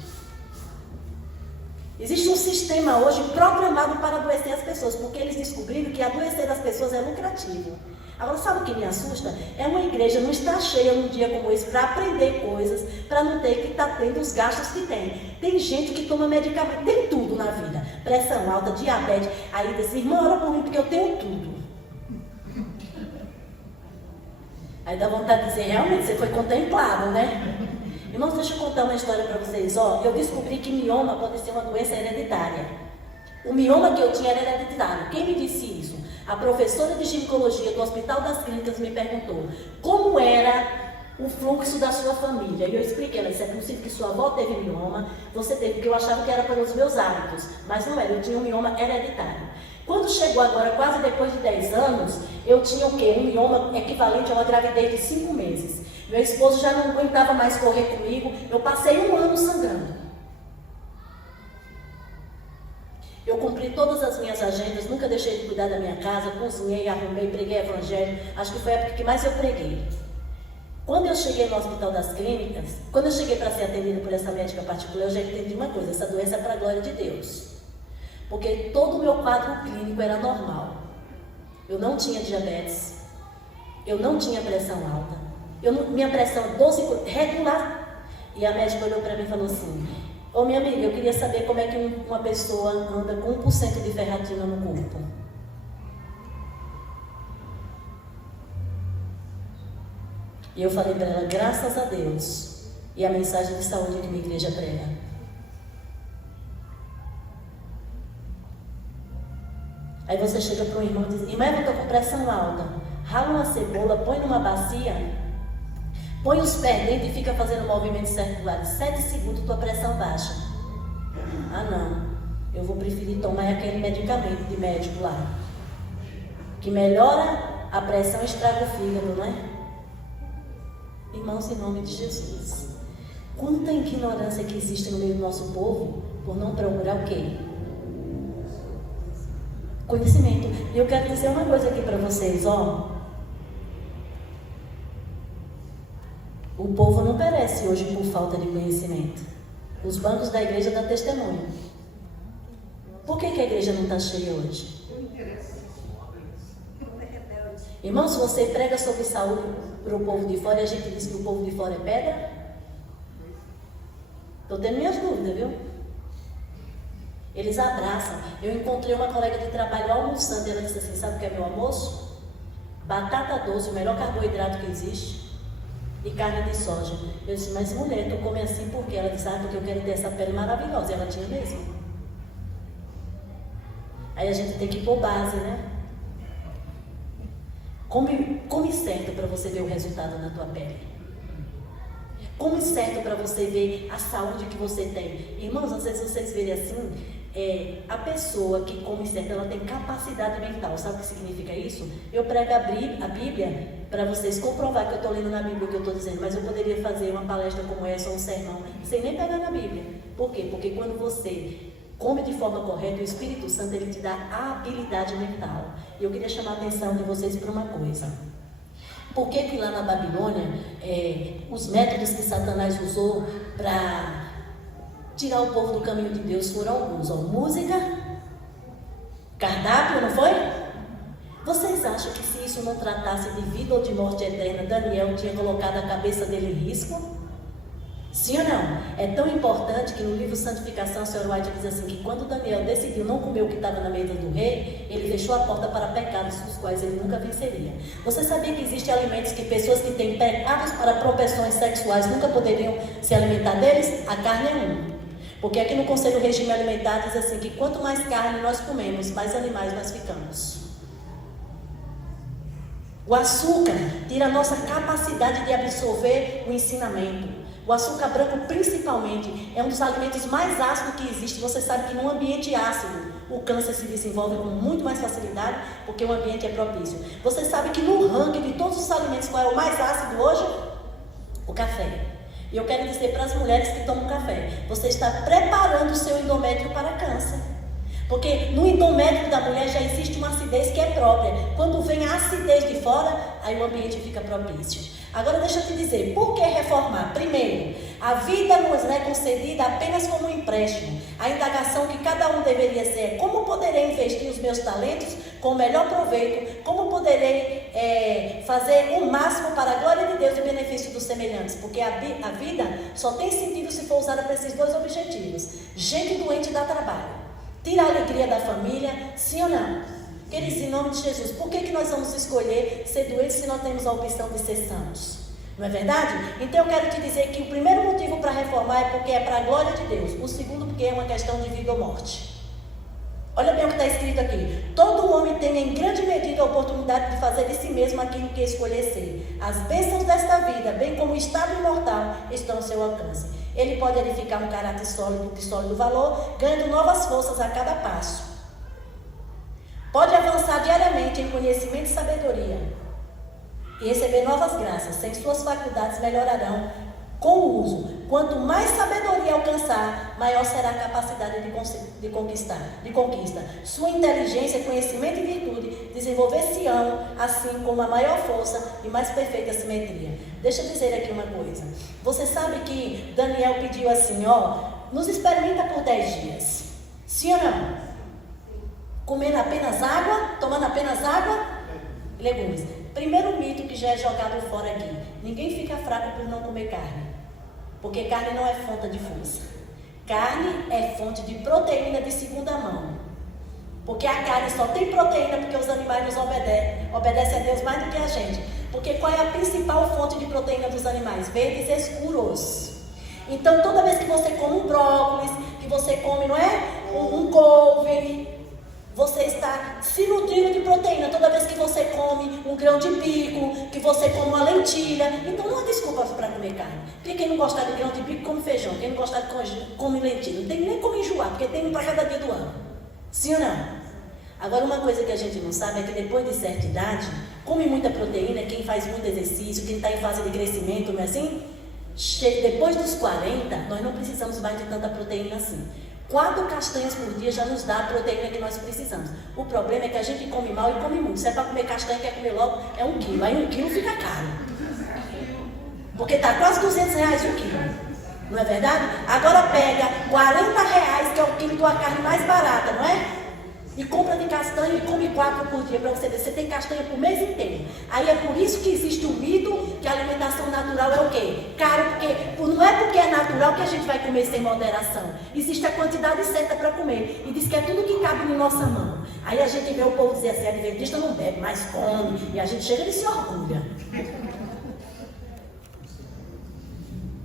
Existe um sistema hoje programado para adoecer as pessoas, porque eles descobriram que adoecer das pessoas é lucrativo. Agora, sabe o que me assusta? É uma igreja não estar cheia num dia como esse para aprender coisas, para não ter que estar tendo os gastos que tem. Tem gente que toma medicamento, tem tudo na vida. Pressão alta, diabetes. Aí diz, irmã, ora por mim porque eu tenho tudo. Aí dá vontade de dizer, realmente, você foi contemplado, né? Irmãos, deixa eu contar uma história para vocês. Eu descobri que mioma pode ser uma doença hereditária. O mioma que eu tinha era hereditário. Quem me disse isso? A professora de ginecologia do Hospital das Clínicas me perguntou como era o fluxo da sua família. E eu expliquei, ela disse, é possível que sua avó teve mioma, você teve, porque eu achava que era pelos meus hábitos, mas não era, eu tinha um mioma hereditário. Quando chegou agora, quase depois de 10 anos, eu tinha o quê? Um mioma equivalente a uma gravidez de 5 meses. Meu esposo já não aguentava mais correr comigo, eu passei 1 ano sangrando. Eu cumpri todas as minhas agendas, nunca deixei de cuidar da minha casa, cozinhei, arrumei, preguei evangelho. Acho que foi a época que mais eu preguei. Quando eu cheguei no Hospital das Clínicas, quando eu cheguei para ser atendida por essa médica particular, eu já entendi uma coisa, essa doença é para a glória de Deus. Porque todo o meu quadro clínico era normal. Eu não tinha diabetes, eu não tinha pressão alta, minha pressão 12 regular. E a médica olhou para mim e falou assim, ô minha amiga, eu queria saber como é que uma pessoa anda com 1% de ferritina no corpo. E eu falei para ela, graças a Deus, e a mensagem de saúde que minha igreja prega. Aí você chega para um irmão e diz, irmã, eu estou com pressão alta. Rala uma cebola, põe numa bacia, põe os pés dentro e fica fazendo movimentos circulares. 7 segundos, tua pressão baixa. Ah não, eu vou preferir tomar aquele medicamento de médico lá, que melhora a pressão e estraga o fígado, não é? Irmãos, em nome de Jesus, quanta ignorância que existe no meio do nosso povo por não procurar o quê? Conhecimento. E eu quero dizer uma coisa aqui para vocês, O povo não perece hoje por falta de conhecimento. Os bancos da igreja dão testemunho. Por que a igreja não está cheia hoje? Irmão, se você prega sobre saúde para o povo de fora e a gente diz que o povo de fora é pedra, estou tendo minhas dúvidas, viu? Eles abraçam. Eu encontrei uma colega de trabalho almoçando e ela disse assim, sabe o que é meu almoço? Batata doce, o melhor carboidrato que existe, e carne de soja. Eu disse, mas mulher, tu come assim por quê? Ela disse, porque eu quero ter essa pele maravilhosa. E ela tinha mesmo. Aí a gente tem que pôr base, né? Come certo para você ver o resultado na tua pele. Come certo para você ver a saúde que você tem. Irmãos, às vezes vocês verem assim, a pessoa que come certo, ela tem capacidade mental. Sabe o que significa isso? Eu prego a Bíblia para vocês comprovar que eu estou lendo na Bíblia o que eu estou dizendo, mas eu poderia fazer uma palestra como essa ou um sermão sem nem pegar na Bíblia. Por quê? Porque quando você come de forma correta, o Espírito Santo ele te dá a habilidade mental. E eu queria chamar a atenção de vocês para uma coisa. Por que lá na Babilônia, os métodos que Satanás usou para tirar o povo do caminho de Deus foram alguns? Música, cardápio, não foi? Vocês acham que se isso não tratasse de vida ou de morte eterna, Daniel tinha colocado a cabeça dele em risco? Sim ou não? É tão importante que no livro Santificação, o Sr. White diz assim, que quando Daniel decidiu não comer o que estava na mesa do rei, ele fechou a porta para pecados dos quais ele nunca venceria. Você sabia que existem alimentos que pessoas que têm pecados para propensões sexuais nunca poderiam se alimentar deles? A carne é um. Porque aqui no Conselho Regime Alimentar diz assim, que quanto mais carne nós comemos, mais animais nós ficamos. O açúcar tira a nossa capacidade de absorver o ensinamento. O açúcar branco, principalmente, é um dos alimentos mais ácidos que existe. Você sabe que num ambiente ácido, o câncer se desenvolve com muito mais facilidade, porque o ambiente é propício. Você sabe que no ranking de todos os alimentos, qual é o mais ácido hoje? O café. E eu quero dizer para as mulheres que tomam café, você está preparando o seu endométrio para câncer. Porque no endométrio da mulher já existe uma acidez que é própria. Quando vem a acidez de fora, aí o ambiente fica propício. Agora deixa eu te dizer, por que reformar? Primeiro, a vida nos é concedida apenas como um empréstimo. A indagação que cada um deveria ser é: como poderei investir os meus talentos com o melhor proveito? Como poderei fazer o máximo para a glória de Deus e benefício dos semelhantes? Porque a vida só tem sentido se for usada para esses dois objetivos. Gente doente dá trabalho. Tira a alegria da família, sim ou não? Queridos, em nome de Jesus, por que nós vamos escolher ser doentes se nós temos a opção de ser sãos? Não é verdade? Então eu quero te dizer que o primeiro motivo para reformar é porque é para a glória de Deus. O segundo, porque é uma questão de vida ou morte. Olha bem o que está escrito aqui. Todo homem tem em grande medida a oportunidade de fazer de si mesmo aquilo que escolher ser. As bênçãos desta vida, bem como o estado imortal, estão ao seu alcance. Ele pode edificar um caráter sólido, de sólido valor, ganhando novas forças a cada passo. Pode avançar diariamente em conhecimento e sabedoria e receber novas graças, sem suas faculdades melhorarão com o uso. Quanto mais sabedoria alcançar, maior será a capacidade de conquista. Sua inteligência, conhecimento e virtude desenvolver-se-ão, assim como a maior força e mais perfeita simetria. Deixa eu dizer aqui uma coisa. Você sabe que Daniel pediu assim, nos experimenta por 10 dias. Sim ou não? Comendo apenas água, tomando apenas água e legumes. Primeiro mito que já é jogado fora aqui: ninguém fica fraco por não comer carne, porque carne não é fonte de força. Carne é fonte de proteína de segunda mão, porque a carne só tem proteína porque os animais nos obedecem a Deus mais do que a gente. Porque qual é a principal fonte de proteína dos animais? Verdes escuros. Então toda vez que você come um brócolis, que você come, não é, um couve, você está se nutrindo de proteína. Toda vez que você come um grão de bico, que você come uma lentilha. Então não há desculpa para comer carne. Porque quem não gostar de grão de bico, come feijão. Quem não gostar de come lentilha. Não tem nem como enjoar, porque tem um para cada dia do ano. Sim ou não? Agora, uma coisa que a gente não sabe é que depois de certa idade, come muita proteína, quem faz muito exercício, quem está em fase de crescimento, não é assim? Depois dos 40, nós não precisamos mais de tanta proteína assim. 4 castanhas por dia já nos dá a proteína que nós precisamos. O problema é que a gente come mal e come muito. Se é para comer castanha, quer comer logo, é 1 quilo. Aí 1 quilo fica caro. Porque está quase R$200 1 quilo. Não é verdade? Agora pega R$40, que é o quilo de uma carne mais barata, não é? E compra de castanha e come 4 por dia para você ver. Você tem castanha por mês inteiro. Aí é por isso que existe o mito que a alimentação natural é o quê? Caro, porque não é porque é natural que a gente vai comer sem moderação. Existe a quantidade certa para comer. E diz que é tudo que cabe em nossa mão. Aí a gente vê o povo dizer assim: adventista não bebe, mas come. E a gente chega e se orgulha.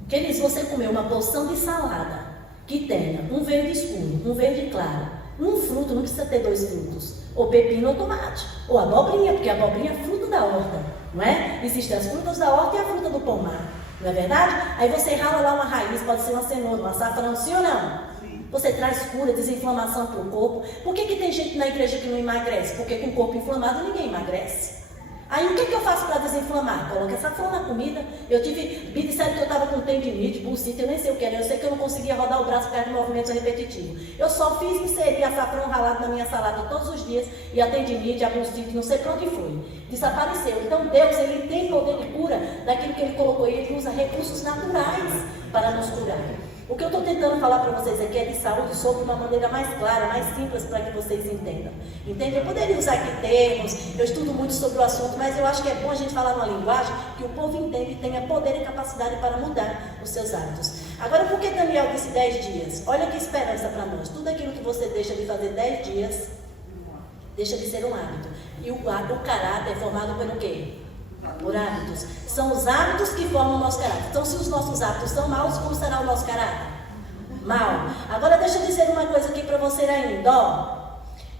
Queridos, você comer uma porção de salada que tenha um verde escuro, um verde claro, um fruto, não precisa ter 2 frutos, ou pepino ou tomate, ou abobrinha, porque a abobrinha é fruto da horta, não é? Existem as frutas da horta e a fruta do pomar, não é verdade? Aí você rala lá uma raiz, pode ser uma cenoura, um açafrão, sim ou não? Sim. Você traz cura, desinflamação para o corpo. Por que tem gente na igreja que não emagrece? Porque com o corpo inflamado ninguém emagrece. Aí o que eu faço para desinflamar? Coloca açafrão na comida. Me disseram que eu estava com tendinite, bursite, eu nem sei o que era. Eu sei que eu não conseguia rodar o braço por causa de movimentos repetitivos. Eu só fiz inserir açafrão ralado na minha salada todos os dias e a tendinite, a bursite, não sei para onde foi. Desapareceu. Então Deus, Ele tem poder de cura daquilo que Ele colocou. E Ele usa recursos naturais para nos curar. O que eu estou tentando falar para vocês aqui é de saúde sobre uma maneira mais clara, mais simples, para que vocês entendam. Entende? Eu poderia usar aqui termos, eu estudo muito sobre o assunto, mas eu acho que é bom a gente falar numa linguagem que o povo entende e tenha poder e capacidade para mudar os seus hábitos. Agora, por que Daniel disse 10 dias? Olha que esperança para nós. Tudo aquilo que você deixa de fazer 10 dias, deixa de ser um hábito. E o caráter é formado pelo quê? Por hábitos. São os hábitos que formam o nosso caráter. Então, se os nossos hábitos são maus, como será o nosso caráter? Mal. Agora, deixa eu dizer uma coisa aqui para você ainda.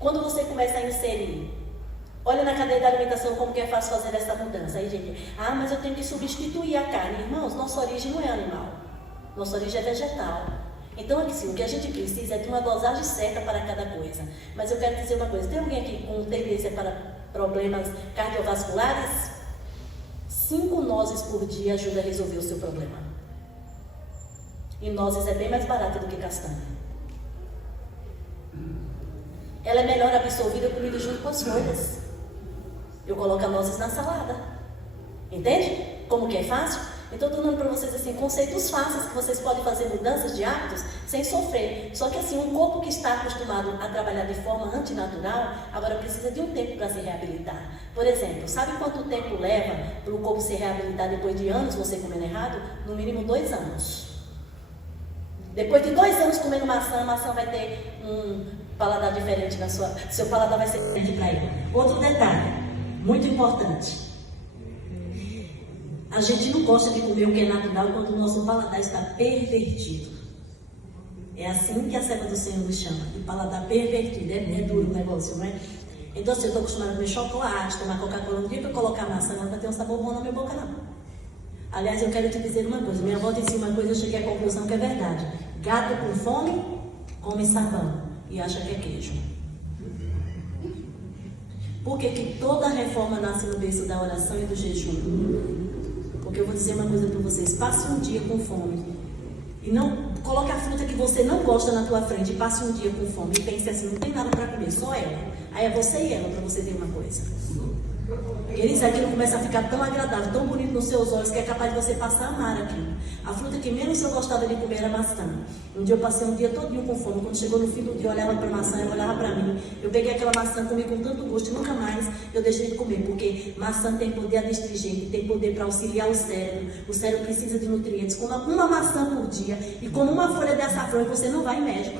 Quando você começa a inserir, olha na cadeia da alimentação como que é fácil fazer essa mudança. Aí, gente, mas eu tenho que substituir a carne. Irmãos, nossa origem não é animal. Nossa origem é vegetal. Então, assim, o que a gente precisa é de uma dosagem certa para cada coisa. Mas eu quero dizer uma coisa. Tem alguém aqui com tendência para problemas cardiovasculares? 5 nozes por dia ajuda a resolver o seu problema. E nozes é bem mais barato do que castanha. ela é melhor absorvida comida junto com as folhas. Eu coloco a nozes na salada. Entende? Como que é fácil? Então estou dando para vocês assim, conceitos fáceis que vocês podem fazer mudanças de hábitos sem sofrer. Só que assim, um corpo que está acostumado a trabalhar de forma antinatural, agora precisa de um tempo para se reabilitar. Por exemplo, sabe quanto tempo leva para o corpo se reabilitar depois de anos você comendo errado? No mínimo 2 anos. Depois de 2 anos comendo maçã, a maçã vai ter um paladar diferente na sua... Seu paladar vai ser diferente para ele. Outro detalhe, muito importante. A gente não gosta de comer o que é natural quando o nosso paladar está pervertido. É assim que a serva do Senhor nos chama, de paladar pervertido. É duro o negócio, não é? Então, se eu estou acostumada a comer chocolate, tomar Coca-Cola, um dia que eu colocar maçã, não vai ter um sabor bom na minha boca, não. Aliás, eu quero te dizer uma coisa. Minha avó disse uma coisa, eu cheguei à conclusão que é verdade. Gato com fome, come sabão e acha que é queijo. Por que toda reforma nasce no berço da oração e do jejum? Porque eu vou dizer uma coisa para vocês. Passe um dia com fome. E não coloque a fruta que você não gosta na tua frente. E passe um dia com fome. E pense assim, não tem nada para comer, só ela. Aí é você e ela para você ter uma coisa. Queridos, aquilo começa a ficar tão agradável, tão bonito nos seus olhos, que é capaz de você passar a amar aquilo. A fruta que menos eu gostava de comer era maçã. Um dia eu passei um dia todinho com fome. Quando chegou no fim do dia, eu olhava para a maçã, eu olhava para mim. Eu peguei aquela maçã, comi com tanto gosto, e nunca mais eu deixei de comer. Porque maçã tem poder adstringente, tem poder para auxiliar o cérebro. O cérebro precisa de nutrientes. Coma uma maçã por dia e coma uma folha de açafrão e você não vai em médico.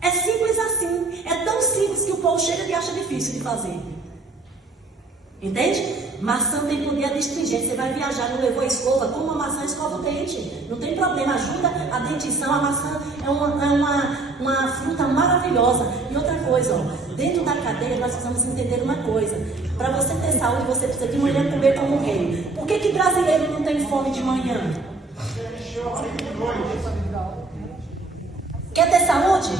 É simples assim. É tão simples que o povo chega e acha difícil de fazer. Entende? Maçã tem poder adstringente. Você vai viajar, não levou a escova, como uma maçã escova o dente. Não tem problema, ajuda a dentição. A maçã é uma fruta maravilhosa. E outra coisa, ó, dentro da cadeia nós precisamos entender uma coisa. Para você ter saúde, você precisa de manhã comer como um rei. Por que brasileiro não tem fome de manhã? Quer ter saúde?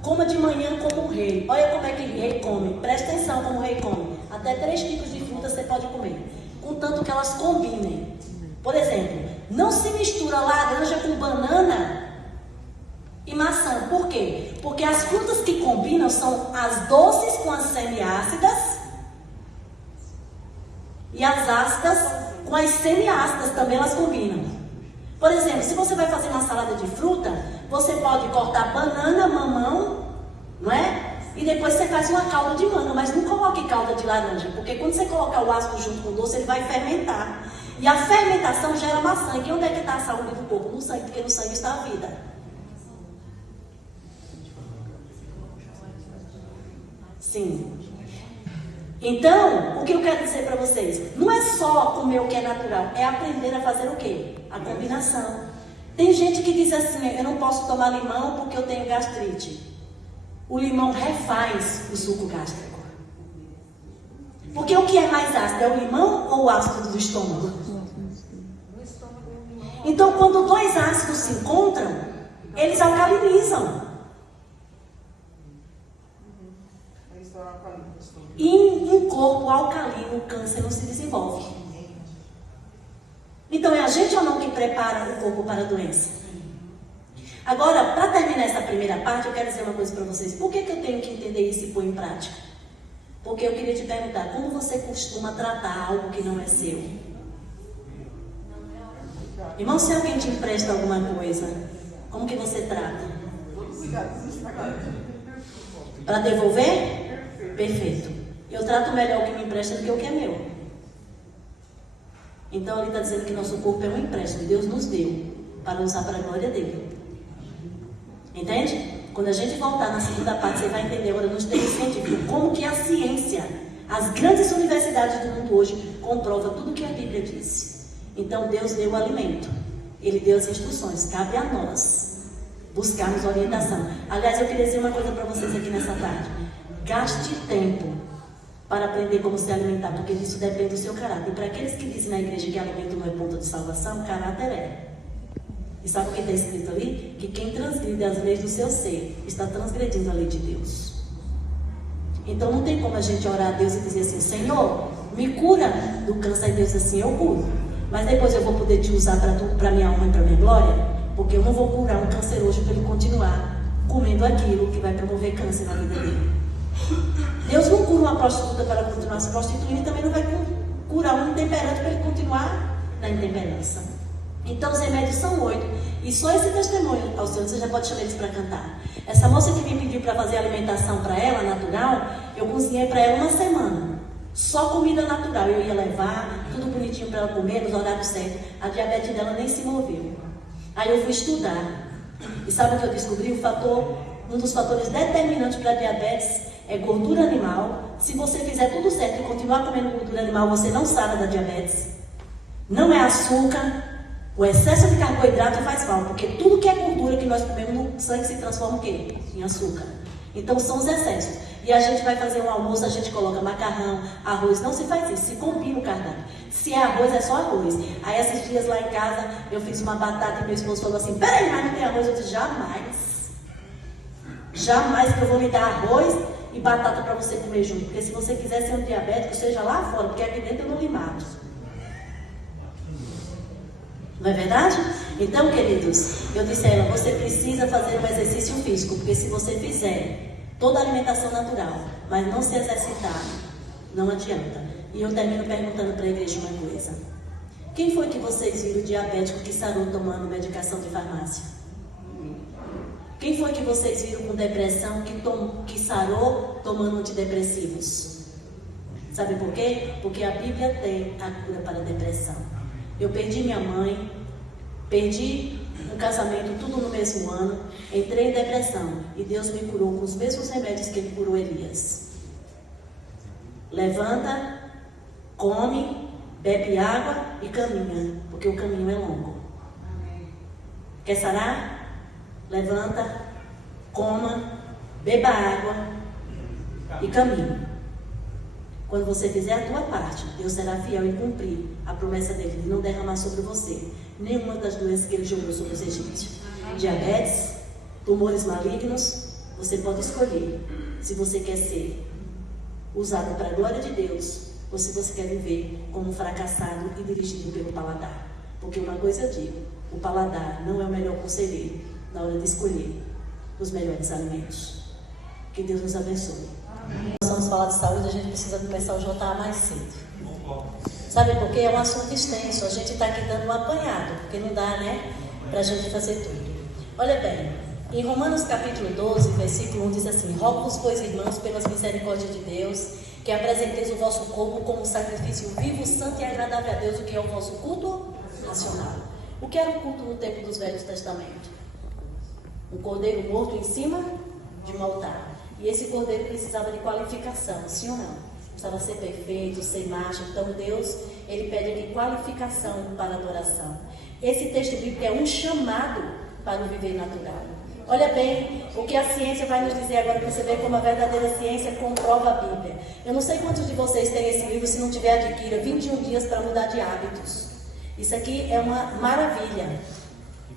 Coma de manhã como um rei. Olha como é que o rei come. Presta atenção como o rei come. Até 3 tipos de fruta você pode comer. Contanto que elas combinem. Por exemplo, não se mistura laranja com banana e maçã. Por quê? Porque as frutas que combinam são as doces com as semiácidas e as ácidas com as semiácidas. Também elas combinam. Por exemplo, se você vai fazer uma salada de fruta, você pode cortar banana, mamão, não é? E depois você faz uma calda de manga, mas não coloque calda de laranja, porque quando você colocar o ácido junto com o doce, ele vai fermentar. E a fermentação gera maçã. E onde é que está a saúde do corpo? No sangue, porque no sangue está a vida. Sim. Então, o que eu quero dizer para vocês? Não é só comer o que é natural, é aprender a fazer o quê? A combinação. Tem gente que diz assim, eu não posso tomar limão porque eu tenho gastrite. O limão refaz o suco gástrico. Porque o que é mais ácido? É o limão ou o ácido do estômago? Então, quando 2 ácidos se encontram, eles alcalinizam. E em corpo alcalino, o câncer não se desenvolve. Então, é a gente ou não que prepara o corpo para a doença? Agora, para terminar essa primeira parte, eu quero dizer uma coisa para vocês. Por que eu tenho que entender isso e pôr em prática? Porque eu queria te perguntar, como você costuma tratar algo que não é seu? Irmão, se alguém te empresta alguma coisa, como que você trata? Para devolver? Perfeito. Eu trato melhor o que me empresta do que o que é meu. Então ele está dizendo que nosso corpo é um empréstimo, Deus nos deu para usar para a glória dele. Entende? Quando a gente voltar na segunda parte, você vai entender agora nos termos científicos como que a ciência, as grandes universidades do mundo hoje, comprova tudo o que a Bíblia disse. Então Deus deu o alimento, Ele deu as instruções, cabe a nós buscarmos orientação. Aliás, eu queria dizer uma coisa para vocês aqui nessa tarde. Gaste tempo para aprender como se alimentar, porque disso depende do seu caráter. E para aqueles que dizem na igreja que alimento não é ponto de salvação, caráter é. E sabe o que está escrito ali? Que quem transgride as leis do seu ser está transgredindo a lei de Deus. Então não tem como a gente orar a Deus e dizer assim, Senhor, me cura do câncer. E Deus diz assim, eu curo. Mas depois eu vou poder te usar para minha honra e para minha glória? Porque eu não vou curar um canceroso para ele continuar comendo aquilo que vai promover câncer na vida dele. Deus não cura uma prostituta para ela continuar se prostituindo e também não vai curar um intemperante para ele continuar na intemperança. Então os remédios são 8. E só esse testemunho ao Senhor, você já pode chamar eles para cantar. Essa moça que me pediu para fazer alimentação para ela, natural, eu cozinhei para ela uma semana. Só comida natural. Eu ia levar, tudo bonitinho para ela comer, nos horários certos. A diabetes dela nem se moveu. Aí eu fui estudar. E sabe o que eu descobri? Um dos fatores determinantes para a diabetes é gordura animal. Se você fizer tudo certo e continuar comendo gordura animal, você não sara da diabetes. Não é açúcar. O excesso de carboidrato faz mal, porque tudo que é gordura que nós comemos no sangue se transforma o quê? Em açúcar. Então são os excessos. E a gente vai fazer um almoço, a gente coloca macarrão, arroz, não se faz isso, se combina o cardápio. Se é arroz, é só arroz. Aí esses dias lá em casa, eu fiz uma batata e meu esposo falou assim, peraí, mas não tem arroz? Eu disse, jamais. Jamais que eu vou lhe dar arroz e batata para você comer junto. Porque se você quiser ser um diabético, seja lá fora, porque aqui dentro eu não lhe mato. Não é verdade? Então, queridos, eu disse a ela, você precisa fazer um exercício físico, porque se você fizer toda a alimentação natural, mas não se exercitar, não adianta. E eu termino perguntando para a igreja uma coisa. Quem foi que vocês viram diabético que sarou tomando medicação de farmácia? Quem foi que vocês viram com depressão que sarou tomando antidepressivos? Sabe por quê? Porque a Bíblia tem a cura para a depressão. Eu perdi minha mãe, perdi um casamento, tudo no mesmo ano, entrei em depressão e Deus me curou com os mesmos remédios que Ele curou Elias. Levanta, come, bebe água e caminha, porque o caminho é longo. Quer sarar? Levanta, coma, beba água e caminhe. Quando você fizer a tua parte, Deus será fiel em cumprir a promessa dele de não derramar sobre você nenhuma das doenças que ele jogou sobre os egípcios. Diabetes, tumores malignos, você pode escolher se você quer ser usado para a glória de Deus ou se você quer viver como um fracassado e dirigido pelo paladar. Porque uma coisa eu digo, o paladar não é o melhor conselheiro na hora de escolher os melhores alimentos. Que Deus nos abençoe. Nós vamos falar de saúde, a gente precisa começar o JA mais cedo. Sabe por quê? É um assunto extenso, a gente está aqui dando um apanhado, porque não dá, né, para a gente fazer tudo. Olha bem, em Romanos capítulo 12, versículo 1 diz assim, rogo-vos, pois, irmãos, pelas misericórdias de Deus, que apresenteis o vosso corpo como sacrifício vivo, santo e agradável a Deus, o que é o vosso culto racional. O que era um culto no tempo dos Velhos Testamentos? Um cordeiro morto em cima de um altar. E esse cordeiro precisava de qualificação, sim ou não? Precisava ser perfeito, ser macho. Então Deus, Ele pede aqui qualificação para a adoração. Esse texto bíblico é um chamado para o viver natural. Olha bem o que a ciência vai nos dizer agora, para você ver como a verdadeira ciência comprova a Bíblia. Eu não sei quantos de vocês têm esse livro, se não tiver, adquira 21 dias para mudar de hábitos. Isso aqui é uma maravilha.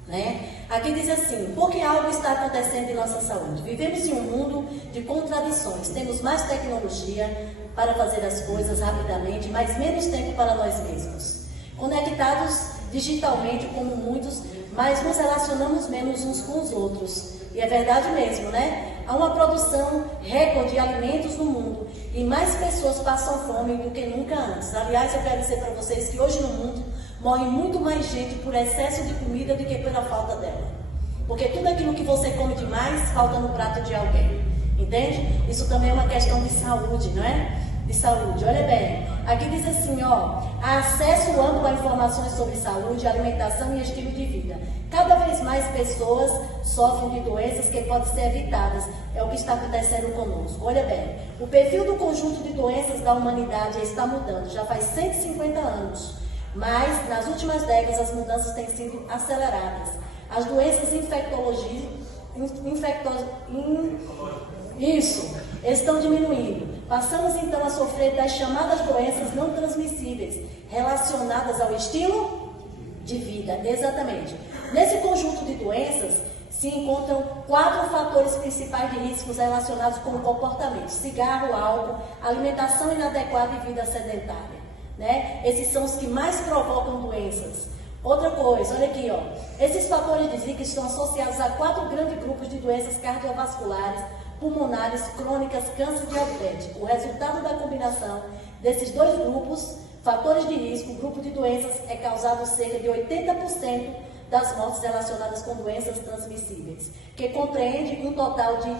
Né? Aqui diz assim, porque algo está acontecendo em nossa saúde. Vivemos em um mundo de contradições. Temos mais tecnologia para fazer as coisas rapidamente, mas menos tempo para nós mesmos. Conectados digitalmente como muitos, mas nos relacionamos menos uns com os outros. E é verdade mesmo, né? Há uma produção recorde de alimentos no mundo e mais pessoas passam fome do que nunca antes. Aliás, eu quero dizer para vocês que hoje no mundo morre muito mais gente por excesso de comida do que pela falta dela. Porque tudo aquilo que você come demais falta no prato de alguém. Entende? Isso também é uma questão de saúde, não é? De saúde. Olha bem, aqui diz assim, ó, há acesso amplo a informações sobre saúde, alimentação e estilo de vida. Cada vez mais pessoas sofrem de doenças que podem ser evitadas. É o que está acontecendo conosco. Olha bem, o perfil do conjunto de doenças da humanidade está mudando. Já faz 150 anos. Mas, nas últimas décadas, as mudanças têm sido aceleradas. As doenças estão diminuindo. Passamos, então, a sofrer das chamadas doenças não transmissíveis, relacionadas ao estilo de vida. Exatamente. Nesse conjunto de doenças, se encontram 4 fatores principais de riscos relacionados com o comportamento. Cigarro, álcool, alimentação inadequada e vida sedentária. Né? Esses são os que mais provocam doenças. Outra coisa, olha aqui, ó. Esses fatores de risco estão associados a 4 grandes grupos de doenças cardiovasculares, pulmonares, crônicas, câncer e diabetes. O resultado da combinação desses 2 grupos, fatores de risco, grupo de doenças, é causado cerca de 80% das mortes relacionadas com doenças transmissíveis, que compreende um total de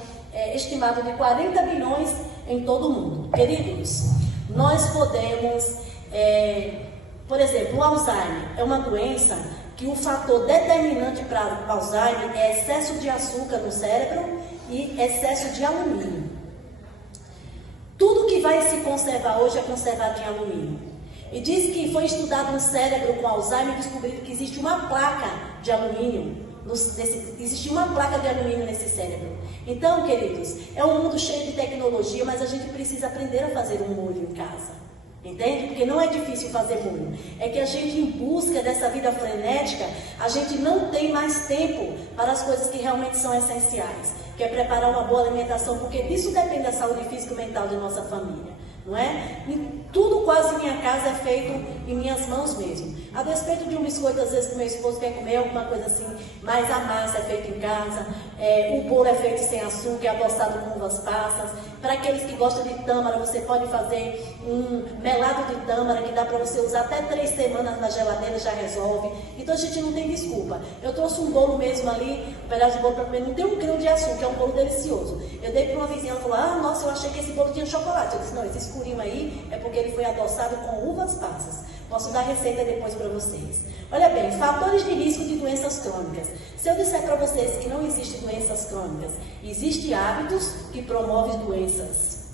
estimado de 40 bilhões em todo o mundo. Queridos, nós podemos, por exemplo, o Alzheimer é uma doença que o fator determinante para o Alzheimer é excesso de açúcar no cérebro e excesso de alumínio. Tudo que vai se conservar hoje é conservado em alumínio. E diz que foi estudado um cérebro com Alzheimer e descobriram que existe uma placa de alumínio. Existe uma placa de alumínio nesse cérebro. Então, queridos, é um mundo cheio de tecnologia, mas a gente precisa aprender a fazer um molho em casa. Entende? Porque não é difícil fazer molho. É que a gente, em busca dessa vida frenética, a gente não tem mais tempo para as coisas que realmente são essenciais, que é preparar uma boa alimentação, porque disso depende da saúde física e mental de nossa família. Não é? E tudo quase em minha casa é feito em minhas mãos mesmo. A despeito de um biscoito, às vezes que meu esposo quer comer alguma coisa assim, mas a massa é feita em casa, o bolo é feito sem açúcar, é adoçado com uvas passas. Para aqueles que gostam de tâmara, você pode fazer um melado de tâmara que dá para você usar até 3 semanas na geladeira, já resolve. Então a gente não tem desculpa. Eu trouxe um bolo mesmo ali, um pedaço de bolo para comer, não tem 1 grão de açúcar, é um bolo delicioso. Eu dei para uma vizinha, ela falou, nossa, eu achei que esse bolo tinha chocolate. Eu disse, não, esse escurinho aí é porque ele foi adoçado com uvas passas. Posso dar receita depois para vocês. Olha bem, fatores de risco de doenças crônicas. Se eu disser para vocês que não existem doenças crônicas, existem hábitos que promovem doenças.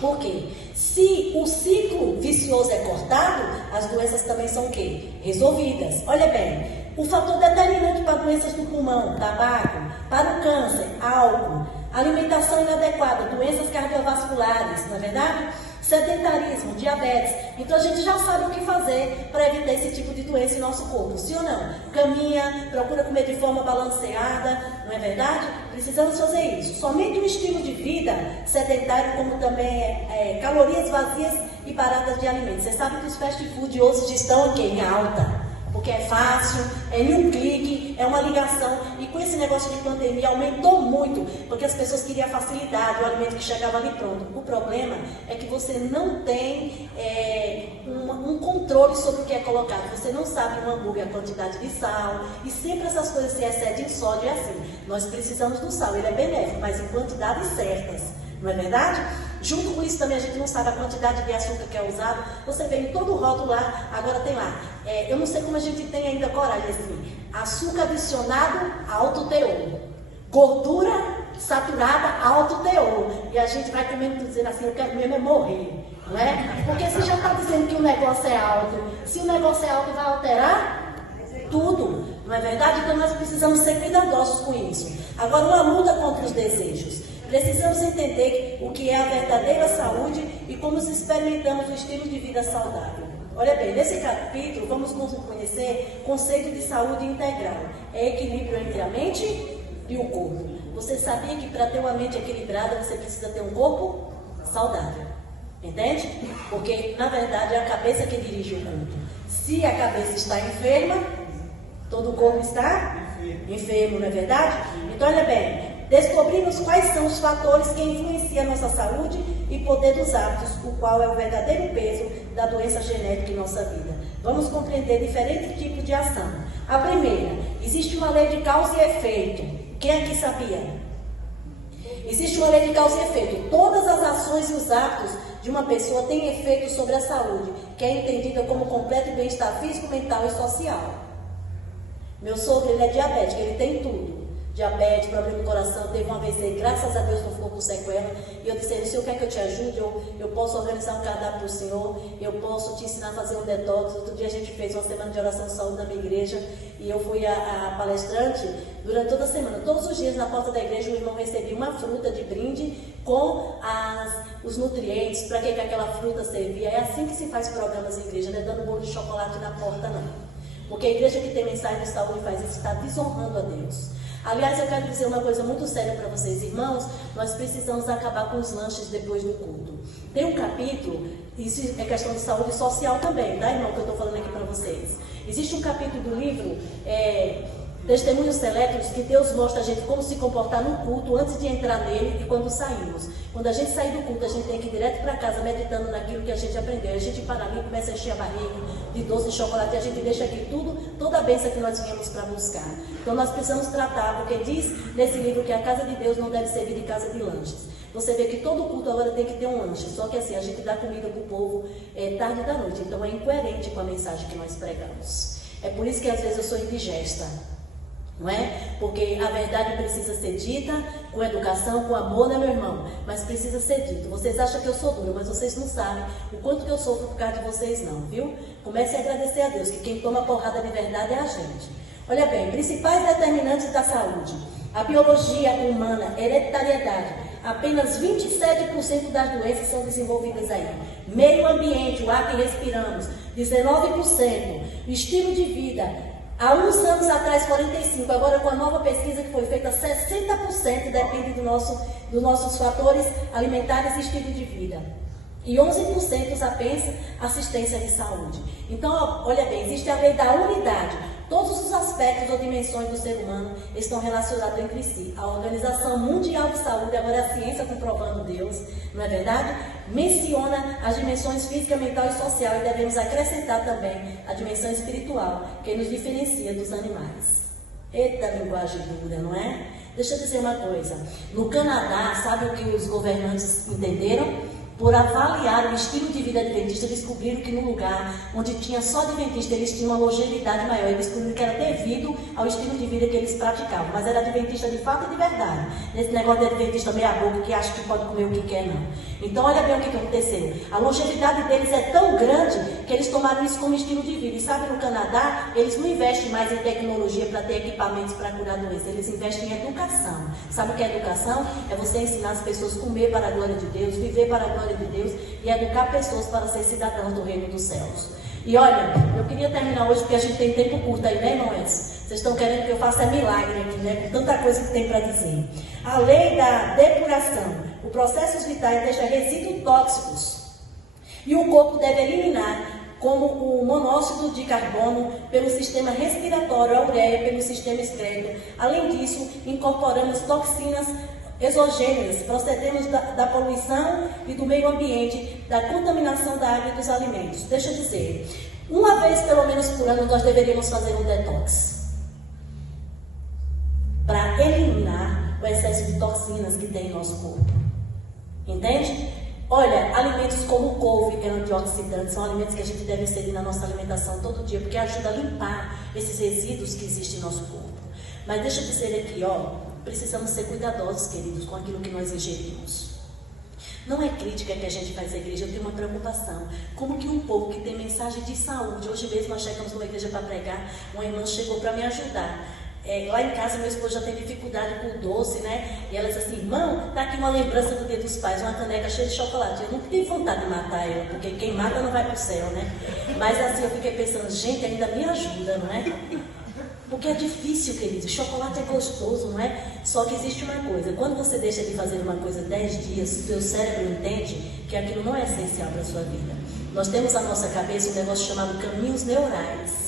Por quê? Se o ciclo vicioso é cortado, as doenças também são o quê? Resolvidas. Olha bem, o fator determinante para doenças do pulmão, tabaco, para o câncer, álcool, alimentação inadequada, doenças cardiovasculares, não é verdade? Sedentarismo, diabetes. Então a gente já sabe o que fazer para evitar esse tipo de doença em nosso corpo, sim ou não? Caminha, procura comer de forma balanceada, não é verdade? Precisamos fazer isso. Somente um estilo de vida sedentário, como também calorias vazias e baratas de alimentos. Você sabe que os fast food hoje estão aqui em alta. Porque é fácil, é em um clique, é uma ligação. E com esse negócio de pandemia aumentou muito, porque as pessoas queriam facilidade, o alimento que chegava ali pronto. O problema é que você não tem um controle sobre o que é colocado. Você não sabe no hambúrguer a quantidade de sal. E sempre essas coisas se excedem em sódio, é assim. Nós precisamos do sal, ele é benéfico, mas em quantidades certas. Não é verdade? Junto com isso também a gente não sabe a quantidade de açúcar que é usado. Você vê em todo o rótulo lá, agora tem lá. Eu não sei como a gente tem ainda coragem assim. Açúcar adicionado, alto teor. Gordura saturada, alto teor. E a gente vai comendo dizendo assim, eu quero mesmo morrer. Não é? Porque você já está dizendo que o negócio é alto. Se o negócio é alto, vai alterar tudo. Não é verdade? Então nós precisamos ser cuidadosos com isso. Agora, uma luta contra os desejos. Precisamos entender o que é a verdadeira saúde e como experimentamos o estilo de vida saudável. Olha bem, nesse capítulo vamos conhecer o conceito de saúde integral. É equilíbrio entre a mente e o corpo. Você sabia que para ter uma mente equilibrada você precisa ter um corpo saudável? Entende? Porque, na verdade, é a cabeça que dirige o corpo. Se a cabeça está enferma, todo o corpo está enfermo, não é verdade? Então, olha bem. Descobrimos quais são os fatores que influenciam a nossa saúde e poder dos hábitos, o qual é o verdadeiro peso da doença genética em nossa vida. Vamos compreender diferentes tipos de ação. A primeira, existe uma lei de causa e efeito. Quem aqui sabia? Existe uma lei de causa e efeito. Todas as ações e os hábitos de uma pessoa têm efeito sobre a saúde, que é entendida como completo bem-estar físico, mental e social. Meu sogro, ele é diabético, ele tem tudo. Diabetes, problema no coração, teve uma AVC, graças a Deus não ficou com sequela. E eu disse, o senhor quer que eu te ajude? Eu posso organizar um cardápio para o senhor, eu posso te ensinar a fazer um detox. Outro dia a gente fez uma semana de oração de saúde na minha igreja e eu fui a palestrante durante toda a semana. Todos os dias na porta da igreja o irmão recebia uma fruta de brinde com os nutrientes, para que aquela fruta servia. É assim que se faz programas em igreja, não é dando bolo de chocolate na porta não. Porque a igreja que tem mensagem de saúde faz isso, está desonrando a Deus. Aliás, eu quero dizer uma coisa muito séria para vocês, irmãos. Nós precisamos acabar com os lanches depois do culto. Tem um capítulo, isso é questão de saúde social também, tá, irmão, que eu estou falando aqui para vocês. Existe um capítulo do livro, Testemunhos Seletos, que Deus mostra a gente como se comportar no culto antes de entrar nele e quando saímos. Quando a gente sair do culto, a gente tem que ir direto para casa meditando naquilo que a gente aprendeu. A gente para ali, começa a encher a barriga de doce, de chocolate, e a gente deixa aqui toda a bênção que nós viemos para buscar. Então nós precisamos tratar, porque diz nesse livro que a casa de Deus não deve servir de casa de lanches. Você vê que todo culto agora tem que ter um lanche, só que assim, a gente dá comida para o povo tarde da noite, então é incoerente com a mensagem que nós pregamos. É por isso que às vezes eu sou indigesta. Não é? Porque a verdade precisa ser dita com educação, com amor, né, meu irmão? Mas precisa ser dito. Vocês acham que eu sou dura, mas vocês não sabem o quanto que eu sofro por causa de vocês, não, viu? Comece a agradecer a Deus, que quem toma porrada de verdade é a gente. Olha bem, principais determinantes da saúde: a biologia humana, hereditariedade. Apenas 27% das doenças são desenvolvidas aí. Meio ambiente, o ar que respiramos, 19%. Estilo de vida. Há uns anos atrás, 45%, agora com a nova pesquisa que foi feita, 60% depende dos nossos fatores alimentares e estilo de vida. E 11% apenas assistência de saúde. Então, olha bem, existe a lei da unidade. Todos os aspectos ou dimensões do ser humano estão relacionados entre si. A Organização Mundial de Saúde, agora a ciência comprovando Deus, não é verdade? Menciona as dimensões física, mental e social, e devemos acrescentar também a dimensão espiritual, que nos diferencia dos animais. Eita linguagem dura, não é? Deixa eu dizer uma coisa. No Canadá, sabe o que os governantes entenderam? Por avaliar o estilo de vida adventista, descobriram que no lugar onde tinha só adventista, eles tinham uma longevidade maior. Eles descobriram que era devido ao estilo de vida que eles praticavam. Mas era adventista de fato e de verdade. Nesse negócio de adventista meia boca, que acha que pode comer o que quer, não. Então, olha bem o que aconteceu. A longevidade deles é tão grande que eles tomaram isso como estilo de vida. E sabe, no Canadá, eles não investem mais em tecnologia para ter equipamentos para curar doenças. Eles investem em educação. Sabe o que é educação? É você ensinar as pessoas a comer para a glória de Deus, viver para a glória de Deus e educar pessoas para ser cidadãos do reino dos céus. E olha, eu queria terminar hoje porque a gente tem tempo curto aí, né, irmãos? Vocês estão querendo que eu faça milagre aqui, né? Com tanta coisa que tem para dizer. A lei da depuração. O processos vitais deixa resíduos tóxicos. E o corpo deve eliminar, como o monóxido de carbono pelo sistema respiratório, a ureia pelo sistema excreto. Além disso, incorporamos toxinas exogêneas, procedemos da poluição e do meio ambiente, da contaminação da água e dos alimentos. Deixa eu dizer, uma vez pelo menos por ano nós deveríamos fazer um detox para eliminar o excesso de toxinas que tem em nosso corpo. Entende? Olha, alimentos como couve e antioxidantes são alimentos que a gente deve inserir na nossa alimentação todo dia, porque ajuda a limpar esses resíduos que existem em nosso corpo. Mas deixa eu dizer aqui, precisamos ser cuidadosos, queridos, com aquilo que nós ingerimos. Não é crítica que a gente faz à igreja, eu tenho uma preocupação. Como que um povo que tem mensagem de saúde, hoje mesmo nós chegamos numa igreja para pregar, uma irmã chegou para me ajudar. Lá em casa, meu esposo já tem dificuldade com o doce, né? E ela disse assim, irmão, tá aqui uma lembrança do Dia dos Pais, uma caneca cheia de chocolate. Eu não tive vontade de matar ela, porque quem mata não vai para o céu, né? Mas assim, eu fiquei pensando, gente, ainda me ajuda, não é? Porque é difícil, querido. Chocolate é gostoso, não é? Só que existe uma coisa. Quando você deixa de fazer uma coisa 10 dias, seu cérebro entende que aquilo não é essencial para a sua vida. Nós temos na nossa cabeça um negócio chamado caminhos neurais.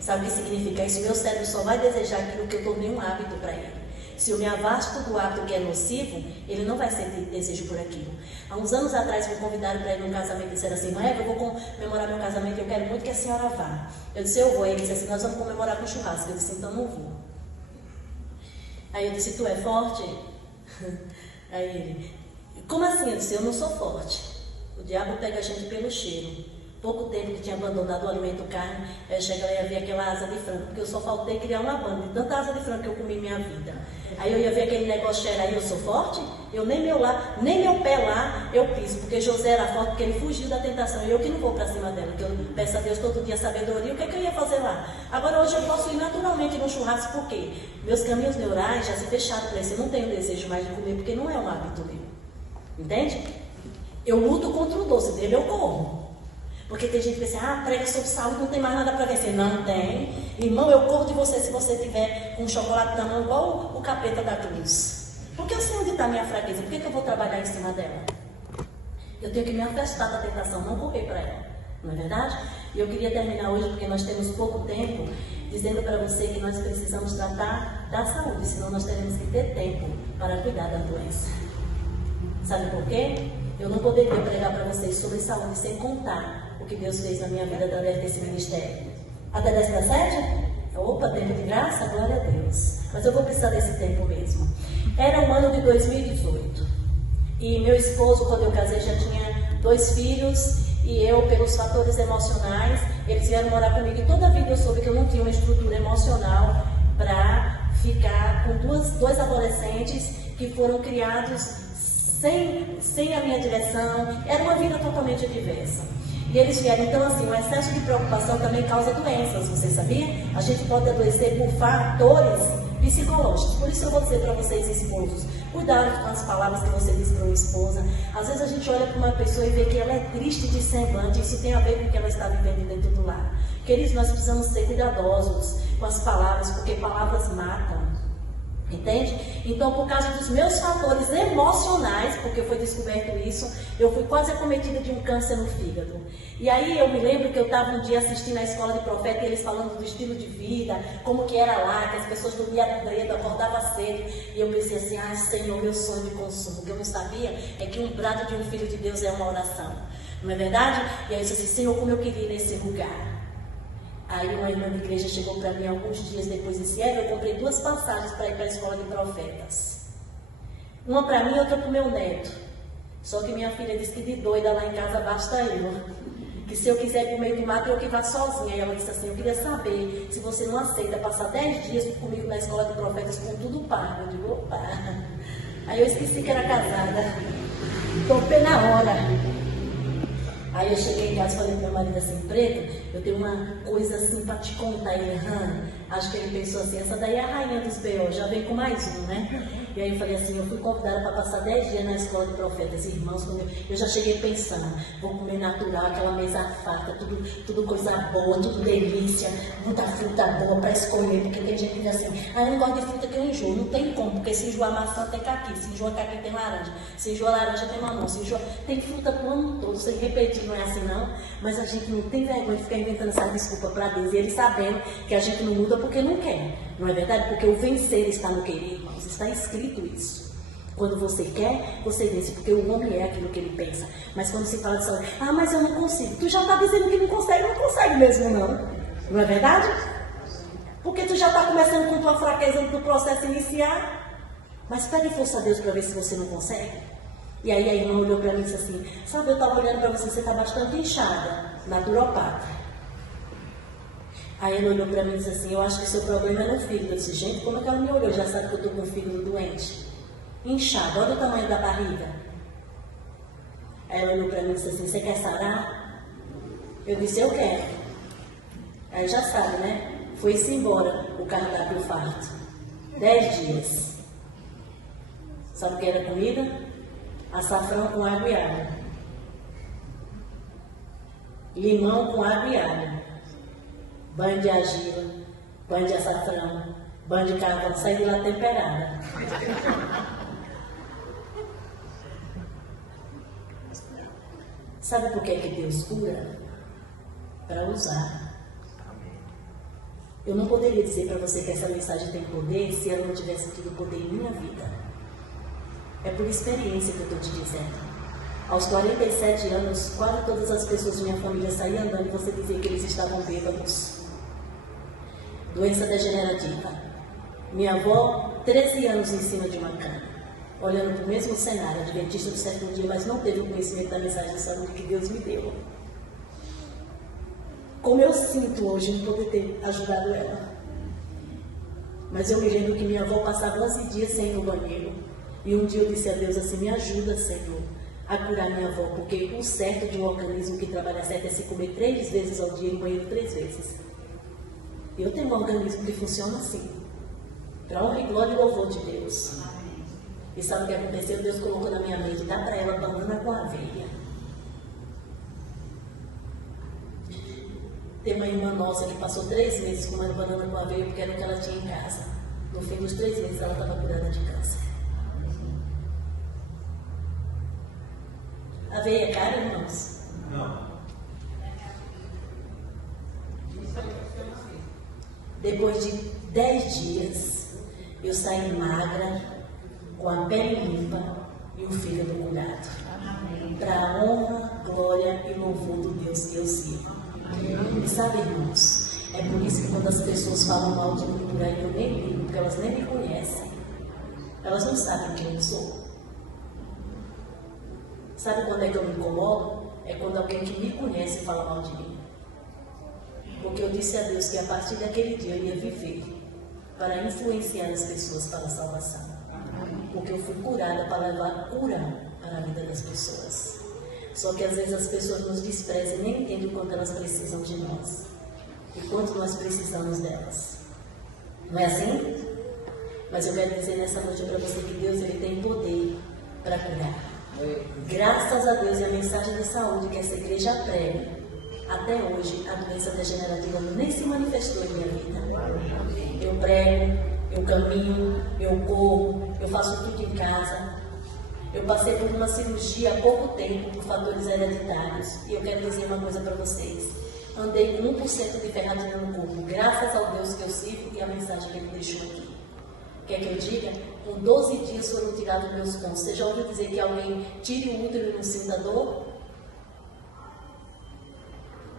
Sabe o que significa isso? Meu cérebro só vai desejar aquilo que eu tornei um hábito para ele. Se eu me afasto do hábito que é nocivo, ele não vai sentir desejo por aquilo. Há uns anos atrás me convidaram para ir num casamento e disseram assim, mãe, eu vou comemorar meu casamento e eu quero muito que a senhora vá. Eu disse, eu vou. Ele disse assim, nós vamos comemorar com churrasco. Eu disse, então não vou. Aí eu disse, tu é forte? Aí ele, como assim? Eu disse, eu não sou forte. O diabo pega a gente pelo cheiro. Pouco tempo que tinha abandonado o alimento carne, eu chego lá e ia ver aquela asa de frango, porque eu só faltei criar uma banda de tanta asa de frango que eu comi minha vida. Aí eu ia ver aquele negócio cheirar e eu sou forte? Eu nem meu pé lá eu piso, porque José era forte, porque ele fugiu da tentação. E eu que não vou para cima dela, que eu peço a Deus todo dia sabedoria, o que é que eu ia fazer lá? Agora hoje eu posso ir naturalmente no churrasco, por quê? Meus caminhos neurais já se fecharam para isso, eu não tenho desejo mais de comer, porque não é um hábito meu. Entende? Eu luto contra o doce dele, eu corro. Porque tem gente que pensa, prega sobre saúde, não tem mais nada para vencer. Não tem. Irmão, eu corro de você se você tiver um chocolate na mão igual o capeta da cruz. Porque eu sei onde está a minha fraqueza. Por que eu vou trabalhar em cima dela? Eu tenho que me afastar da tentação, não correr para ela. Não é verdade? E eu queria terminar hoje, porque nós temos pouco tempo, dizendo para você que nós precisamos tratar da saúde, senão nós teremos que ter tempo para cuidar da doença. Sabe por quê? Eu não poderia pregar para vocês sobre saúde sem contar o que Deus fez na minha vida através desse ministério. Até 10/7? Opa, tempo de graça? Glória a Deus. Mas eu vou precisar desse tempo mesmo. Era o ano de 2018. E meu esposo, quando eu casei, já tinha 2 filhos. E eu, pelos fatores emocionais, eles vieram morar comigo. E toda a vida eu soube que eu não tinha uma estrutura emocional para ficar com dois adolescentes que foram criados sem a minha direção. Era uma vida totalmente diversa. E eles vieram, então assim, o excesso de preocupação também causa doenças, você sabia? A gente pode adoecer por fatores psicológicos. Por isso eu vou dizer para vocês, esposos, cuidado com as palavras que você diz para uma esposa. Às vezes a gente olha para uma pessoa e vê que ela é triste de semblante. Isso tem a ver com o que ela está vivendo dentro do lar. Queridos, nós precisamos ser cuidadosos com as palavras, porque palavras matam. Entende? Então, por causa dos meus fatores emocionais, porque foi descoberto isso, eu fui quase acometida de um câncer no fígado. E aí eu me lembro que eu estava um dia assistindo a escola de profeta e eles falando do estilo de vida, como que era lá, que as pessoas dormiam cedo, acordavam cedo. E eu pensei assim, Senhor, meu sonho de consumo. O que eu não sabia é que um brado de um filho de Deus é uma oração. Não é verdade? E aí eu disse assim, Senhor, como eu queria ir nesse lugar. Aí uma irmã da igreja chegou para mim alguns dias depois e disse, eu comprei 2 passagens para ir para a escola de profetas. Uma para mim e outra para o meu neto. Só que minha filha disse que de doida lá em casa basta eu. Que se eu quiser ir para o meio do mato, eu que vá sozinha. E ela disse assim, eu queria saber se você não aceita passar 10 dias comigo na escola de profetas com tudo pago. Eu digo, opa. Aí eu esqueci que era casada. Topei na hora. Aí eu cheguei em casa e falei para meu marido assim, Preto, eu tenho uma coisa assim para te contar. Ele, acho que ele pensou assim, essa daí é a rainha dos B.O., já vem com mais um, né? E aí eu falei assim, eu fui convidada para passar 10 dias na escola de profetas, irmãos, eu já cheguei pensando, vou comer natural, aquela mesa farta, tudo coisa boa, tudo delícia, muita fruta boa para escolher, porque tem gente que diz assim, eu não gosto de fruta que eu enjoo, não tem como, porque se enjoar maçã tem caqui, se enjoar caqui tem laranja, se enjoar laranja tem mamão, se enjoar... Tem fruta pro ano todo, sem repetir, não é assim não, mas a gente não tem vergonha de ficar inventando essa desculpa para Deus, e Ele sabendo que a gente não muda porque não quer, não é verdade? Porque o vencer está no querer, irmãos, está escrito isso. Quando você quer, você vence, porque o homem é aquilo que ele pensa. Mas quando se fala de saúde, mas eu não consigo, tu já está dizendo que não consegue mesmo não, não é verdade? Porque tu já está começando com tua fraqueza no processo iniciar, mas pede força a Deus para ver se você não consegue. E aí a irmã olhou para mim e disse assim, sabe, eu estava olhando para você está bastante inchada, naturopata. Aí ela olhou para mim e disse assim, eu acho que o seu problema é no fígado. Eu disse, gente, como é que ela me olhou? Já sabe que eu estou com o fígado doente. Inchado, olha o tamanho da barriga. Aí ela olhou para mim e disse assim, você quer sarar? Eu disse, eu quero. Aí já sabe, né? Foi-se embora o cardápio farto. 10 dias. Sabe o que era comida? Açafrão com água e alho. Limão com água e alho. Banho de argila, banho de açafrão, banho de carvão, saí de lá temperada. Sabe por que Deus cura? Para usar. Eu não poderia dizer para você que essa mensagem tem poder se ela não tivesse tido poder em minha vida. É por experiência que eu estou te dizendo. Aos 47 anos, quase todas as pessoas de minha família saíam andando e você dizia que eles estavam bêbados. Doença degenerativa. Minha avó, 13 anos em cima de uma cama, olhando para o mesmo cenário, adventista do 7º dia, mas não teve o conhecimento da mensagem de saúde que Deus me deu. Como eu sinto hoje não poder ter ajudado ela. Mas eu me lembro que minha avó passava 11 dias sem ir no banheiro. E um dia eu disse a Deus assim, me ajuda, Senhor, a curar minha avó, porque o certo de um organismo que trabalha certo é se comer 3 vezes ao dia e no banheiro 3 vezes. Eu tenho um organismo que funciona assim, para honra e glória e louvor de Deus. E sabe o que aconteceu? Deus colocou na minha mente, dá para ela banana com aveia. Tem uma irmã nossa que passou 3 meses comendo banana com aveia porque era o que ela tinha em casa. No fim dos 3 meses ela estava curada de câncer. Aveia é cara, irmãos? Não. Depois de 10 dias, eu saí magra, com a pele limpa e o fígado curado. Para a honra, glória e louvor do Deus que eu sirvo. E sabe, irmãos, é por isso que quando as pessoas falam mal de mim por aí, eu nem ligo, porque elas nem me conhecem. Elas não sabem quem eu sou. Sabe quando é que eu me incomodo? É quando alguém que me conhece fala mal de mim. Porque eu disse a Deus que a partir daquele dia eu ia viver para influenciar as pessoas para a salvação. Porque eu fui curada para levar cura para a vida das pessoas. Só que às vezes as pessoas nos desprezam e nem entendem o quanto elas precisam de nós. E quanto nós precisamos delas. Não é assim? Mas eu quero dizer nessa noite para você que Deus ele tem poder para curar. Graças a Deus e a mensagem da saúde que essa igreja prega, até hoje a doença degenerativa nem se manifestou em minha vida. Eu prego, eu caminho, eu corro, eu faço tudo em casa. Eu passei por uma cirurgia há pouco tempo por fatores hereditários. E eu quero dizer uma coisa para vocês. Andei com 1% de ferradinha no corpo, graças ao Deus que eu sirvo e a mensagem que ele deixou aqui. Quer que eu diga? Com 12 dias foram tirados meus pontos. Você já ouviu dizer que alguém tire o útero e não sinta dor?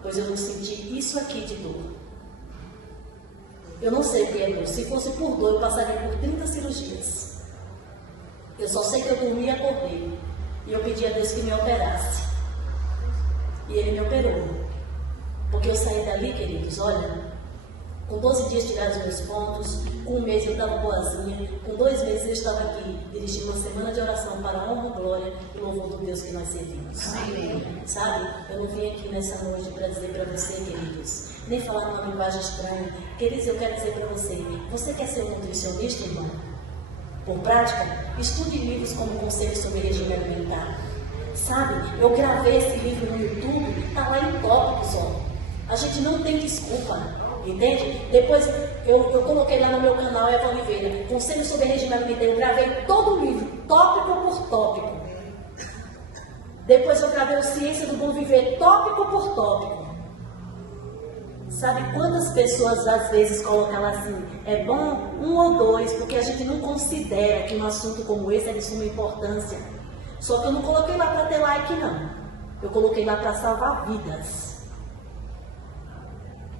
Pois eu não senti isso aqui de dor. Eu não sei o que é dor. Se fosse por dor, eu passaria por 30 cirurgias. Eu só sei que eu dormi e acordei. E eu pedi a Deus que me operasse. E Ele me operou. Porque eu saí dali, queridos, olha, com 12 dias tirados meus pontos, com 1 mês eu estava boazinha, com 2 meses eu estava aqui dirigindo uma semana de oração para a honra, glória e louvor do Deus que nós servimos. Amém. Sabe, eu não vim aqui nessa noite para dizer para você, queridos, nem falar numa linguagem estranha. Queridos, eu quero dizer para você quer ser um nutricionista, irmão? Por prática, estude livros como Conselho sobre Regime Alimentar. Sabe, eu gravei esse livro no YouTube, está lá em tópicos, ó. A gente não tem desculpa, entende? Depois eu coloquei lá no meu canal, Eva Oliveira, Conselho sobre Regime Alimentar, eu gravei todo o livro, tópico por tópico. Depois eu gravei o Ciência do Bom Viver, tópico por tópico. Sabe quantas pessoas às vezes colocam lá assim, é bom 1 ou 2, porque a gente não considera que um assunto como esse é de suma importância. Só que eu não coloquei lá para ter like, não. Eu coloquei lá para salvar vidas.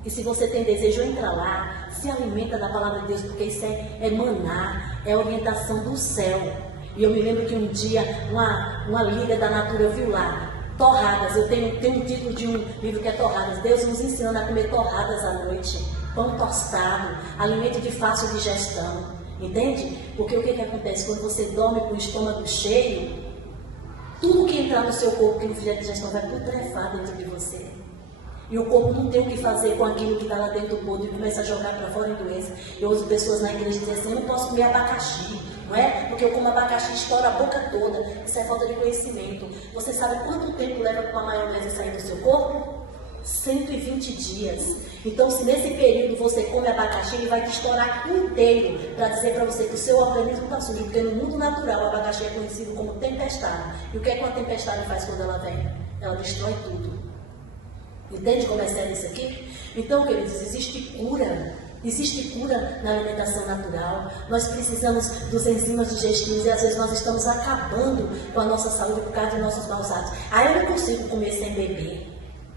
E se você tem desejo, entra lá, se alimenta da palavra de Deus, porque isso é maná, é orientação do céu. E eu me lembro que um dia uma líder da Natura viu lá, torradas. Eu tenho um título de um livro que é Torradas. Deus nos ensinando a comer torradas à noite, pão tostado, alimento de fácil digestão. Entende? Porque o que acontece? Quando você dorme com o estômago cheio, tudo que entrar no seu corpo que não fizer digestão vai putrefar dentro de você. E o corpo não tem o que fazer com aquilo que está lá dentro do podre e começa a jogar para fora em doença. Eu ouço pessoas na igreja dizendo assim, eu não posso comer abacaxi, não é? Porque eu como abacaxi e estoura a boca toda. Isso é falta de conhecimento. Você sabe quanto tempo leva para uma maionese sair do seu corpo? 120 dias. Então, se nesse período você come abacaxi, ele vai te estourar inteiro para dizer para você que o seu organismo está sujo. Porque no mundo natural, o abacaxi é conhecido como tempestade. E o que é que uma tempestade faz quando ela vem? Ela destrói tudo. Entende como é sério isso aqui? Então, queridos, existe cura na alimentação natural. Nós precisamos dos enzimas digestivos e às vezes nós estamos acabando com a nossa saúde por causa de nossos maus hábitos. Eu não consigo comer sem beber.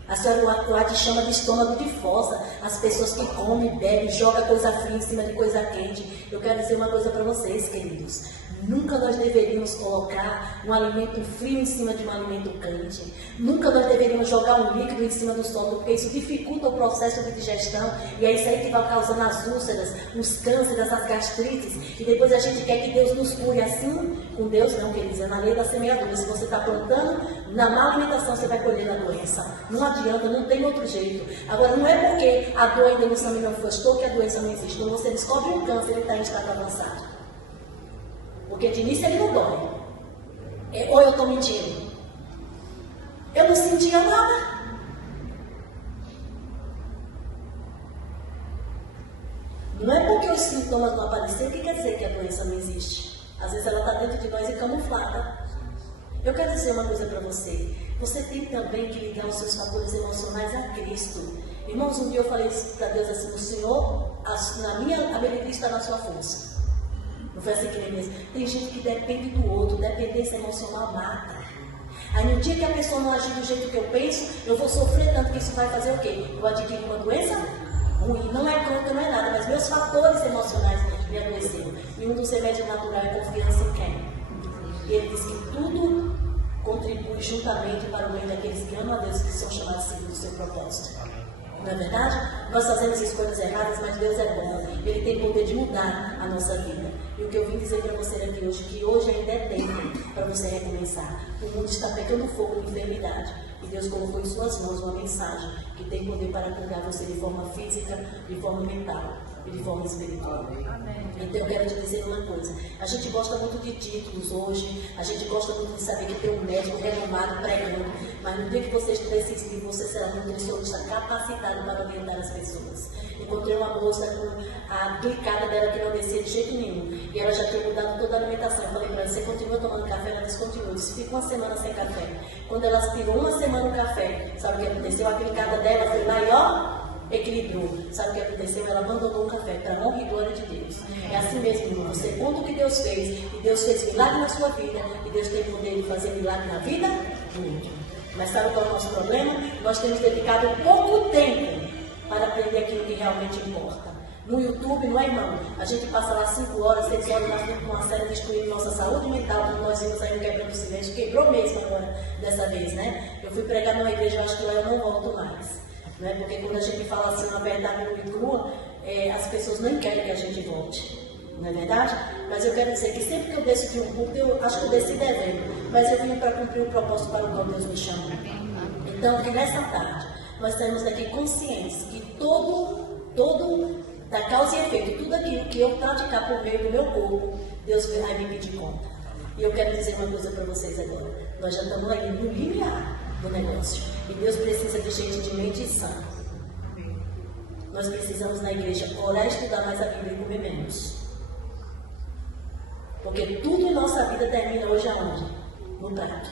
A senhora Wade chama de estômago de fossa as pessoas que comem, bebem, jogam coisa fria em cima de coisa quente. Eu quero dizer uma coisa para vocês, queridos. Nunca nós deveríamos colocar um alimento frio em cima de um alimento quente. Nunca nós deveríamos jogar um líquido em cima do estômago, porque isso dificulta o processo de digestão. E é isso aí que vai causando as úlceras, os cânceres, as gastrites. E depois a gente quer que Deus nos cure assim. Com Deus não, queridos, é na lei da semeadura. Se você está plantando, na má alimentação você vai colher a doença. Não adianta, não tem outro jeito. Agora, não é porque a dor ainda não se manifestou que a doença não existe. Quando você descobre um câncer, ele está em estado avançado. Porque de início ele não dói. Ou eu estou mentindo? Eu não sentia nada. sintomas não aparecerem, o que quer dizer que a doença não existe? Às vezes ela está dentro de nós e camuflada. Eu quero dizer uma coisa para você. Você tem também que ligar os seus fatores emocionais a Cristo. Irmãos, um dia eu falei para Deus assim: o Senhor, a minha alegria está na sua força. Não foi assim que ele disse? Tem gente que depende do outro, dependência emocional mata. Aí no dia que a pessoa não agir do jeito que eu penso, eu vou sofrer tanto que isso vai fazer o quê? Eu adquiro uma doença ruim. Não é câncer, não é nada, mas meus fatores emocionais me adoeceram. E um dos remédios naturais é confiança em quem? E ele diz que tudo contribui juntamente para o bem daqueles que amam a Deus, que são chamados segundo o seu propósito. Não é verdade? Nós fazemos escolhas erradas, mas Deus é bom. Ele tem poder de mudar a nossa vida. E o que eu vim dizer para você aqui hoje, que hoje ainda é tempo para você recomeçar. O mundo está pegando fogo de enfermidade. E Deus colocou em suas mãos uma mensagem que tem poder para curar você de forma física, de forma mental e de forma espiritual. Amém. Então eu quero te dizer uma coisa. A gente gosta muito de títulos hoje, a gente gosta muito de saber que tem um médico renomado pregando, mas no dia que você estiver esse livro, você será um nutricionista capacitado para orientar as pessoas. Encontrei uma moça com a glicada dela que não descia de jeito nenhum, e ela já tinha mudado toda a alimentação. Eu falei para ela: você continua tomando café? Ela disse: continua. Eu disse: fica uma semana sem café. Quando ela tirou uma semana o café, sabe o que aconteceu? A glicada dela foi maior, equilibrou. Sabe o que aconteceu? Ela abandonou o café para a honra e glória de Deus. É assim mesmo, irmão. Você conta o que Deus fez, e Deus fez milagre na sua vida, e Deus tem poder de fazer milagre na vida do outro. Mas sabe qual é o nosso problema? Nós temos dedicado pouco tempo para aprender aquilo que realmente importa. No YouTube, não é, irmão? A gente passa lá 5 horas, 6 horas na frente de uma série destruindo nossa saúde mental, como nós vimos aí no Quebrando o Silêncio. Quebrou mesmo agora, dessa vez, né? Eu fui pregar numa igreja, eu acho que lá eu não volto mais. Né? Porque quando a gente fala assim uma verdade nua e crua, as pessoas não querem que a gente volte. Não é verdade? Mas eu quero dizer que sempre que eu desço de um culto, eu acho que eu desci devendo, mas eu vim para cumprir o propósito para o qual Deus me chamou. Então, que nessa tarde, nós temos aqui consciência que todo da causa e efeito, tudo aquilo que eu praticar por meio do meu corpo, Deus vai me pedir conta. E eu quero dizer uma coisa para vocês agora. Nós já estamos aí no limiar do negócio. E Deus precisa de gente de mente sã. Nós precisamos na igreja orar, estudar mais a Bíblia e comer menos. Porque tudo em nossa vida termina hoje aonde? No prato.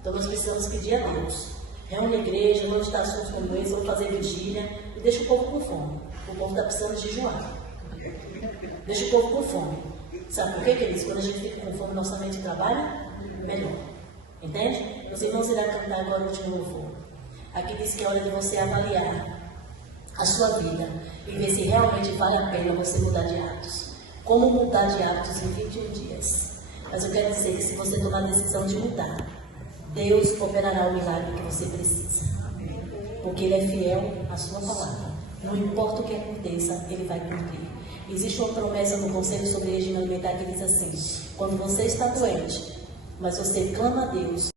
Então nós precisamos pedir a Deus. Reúne a igreja, não está assuntos como esse, vamos fazer vigília e deixa o povo com fome. O povo está precisando jejuar. Deixa o povo com fome. Sabe por quê, queridos? Quando a gente fica com fome, nossa mente trabalha melhor. Entende? Os irmãos irão cantar agora o último louvor. Aqui diz que é hora de você avaliar a sua vida e ver se realmente vale a pena você mudar de hábitos. Como mudar de hábitos em 21 dias? Mas eu quero dizer que se você tomar a decisão de mudar, Deus operará o milagre que você precisa. Porque Ele é fiel à sua palavra. Não importa o que aconteça, Ele vai cumprir. Existe uma promessa no Conselho sobre Regime Alimentar que diz assim: quando você está doente, mas você clama a Deus,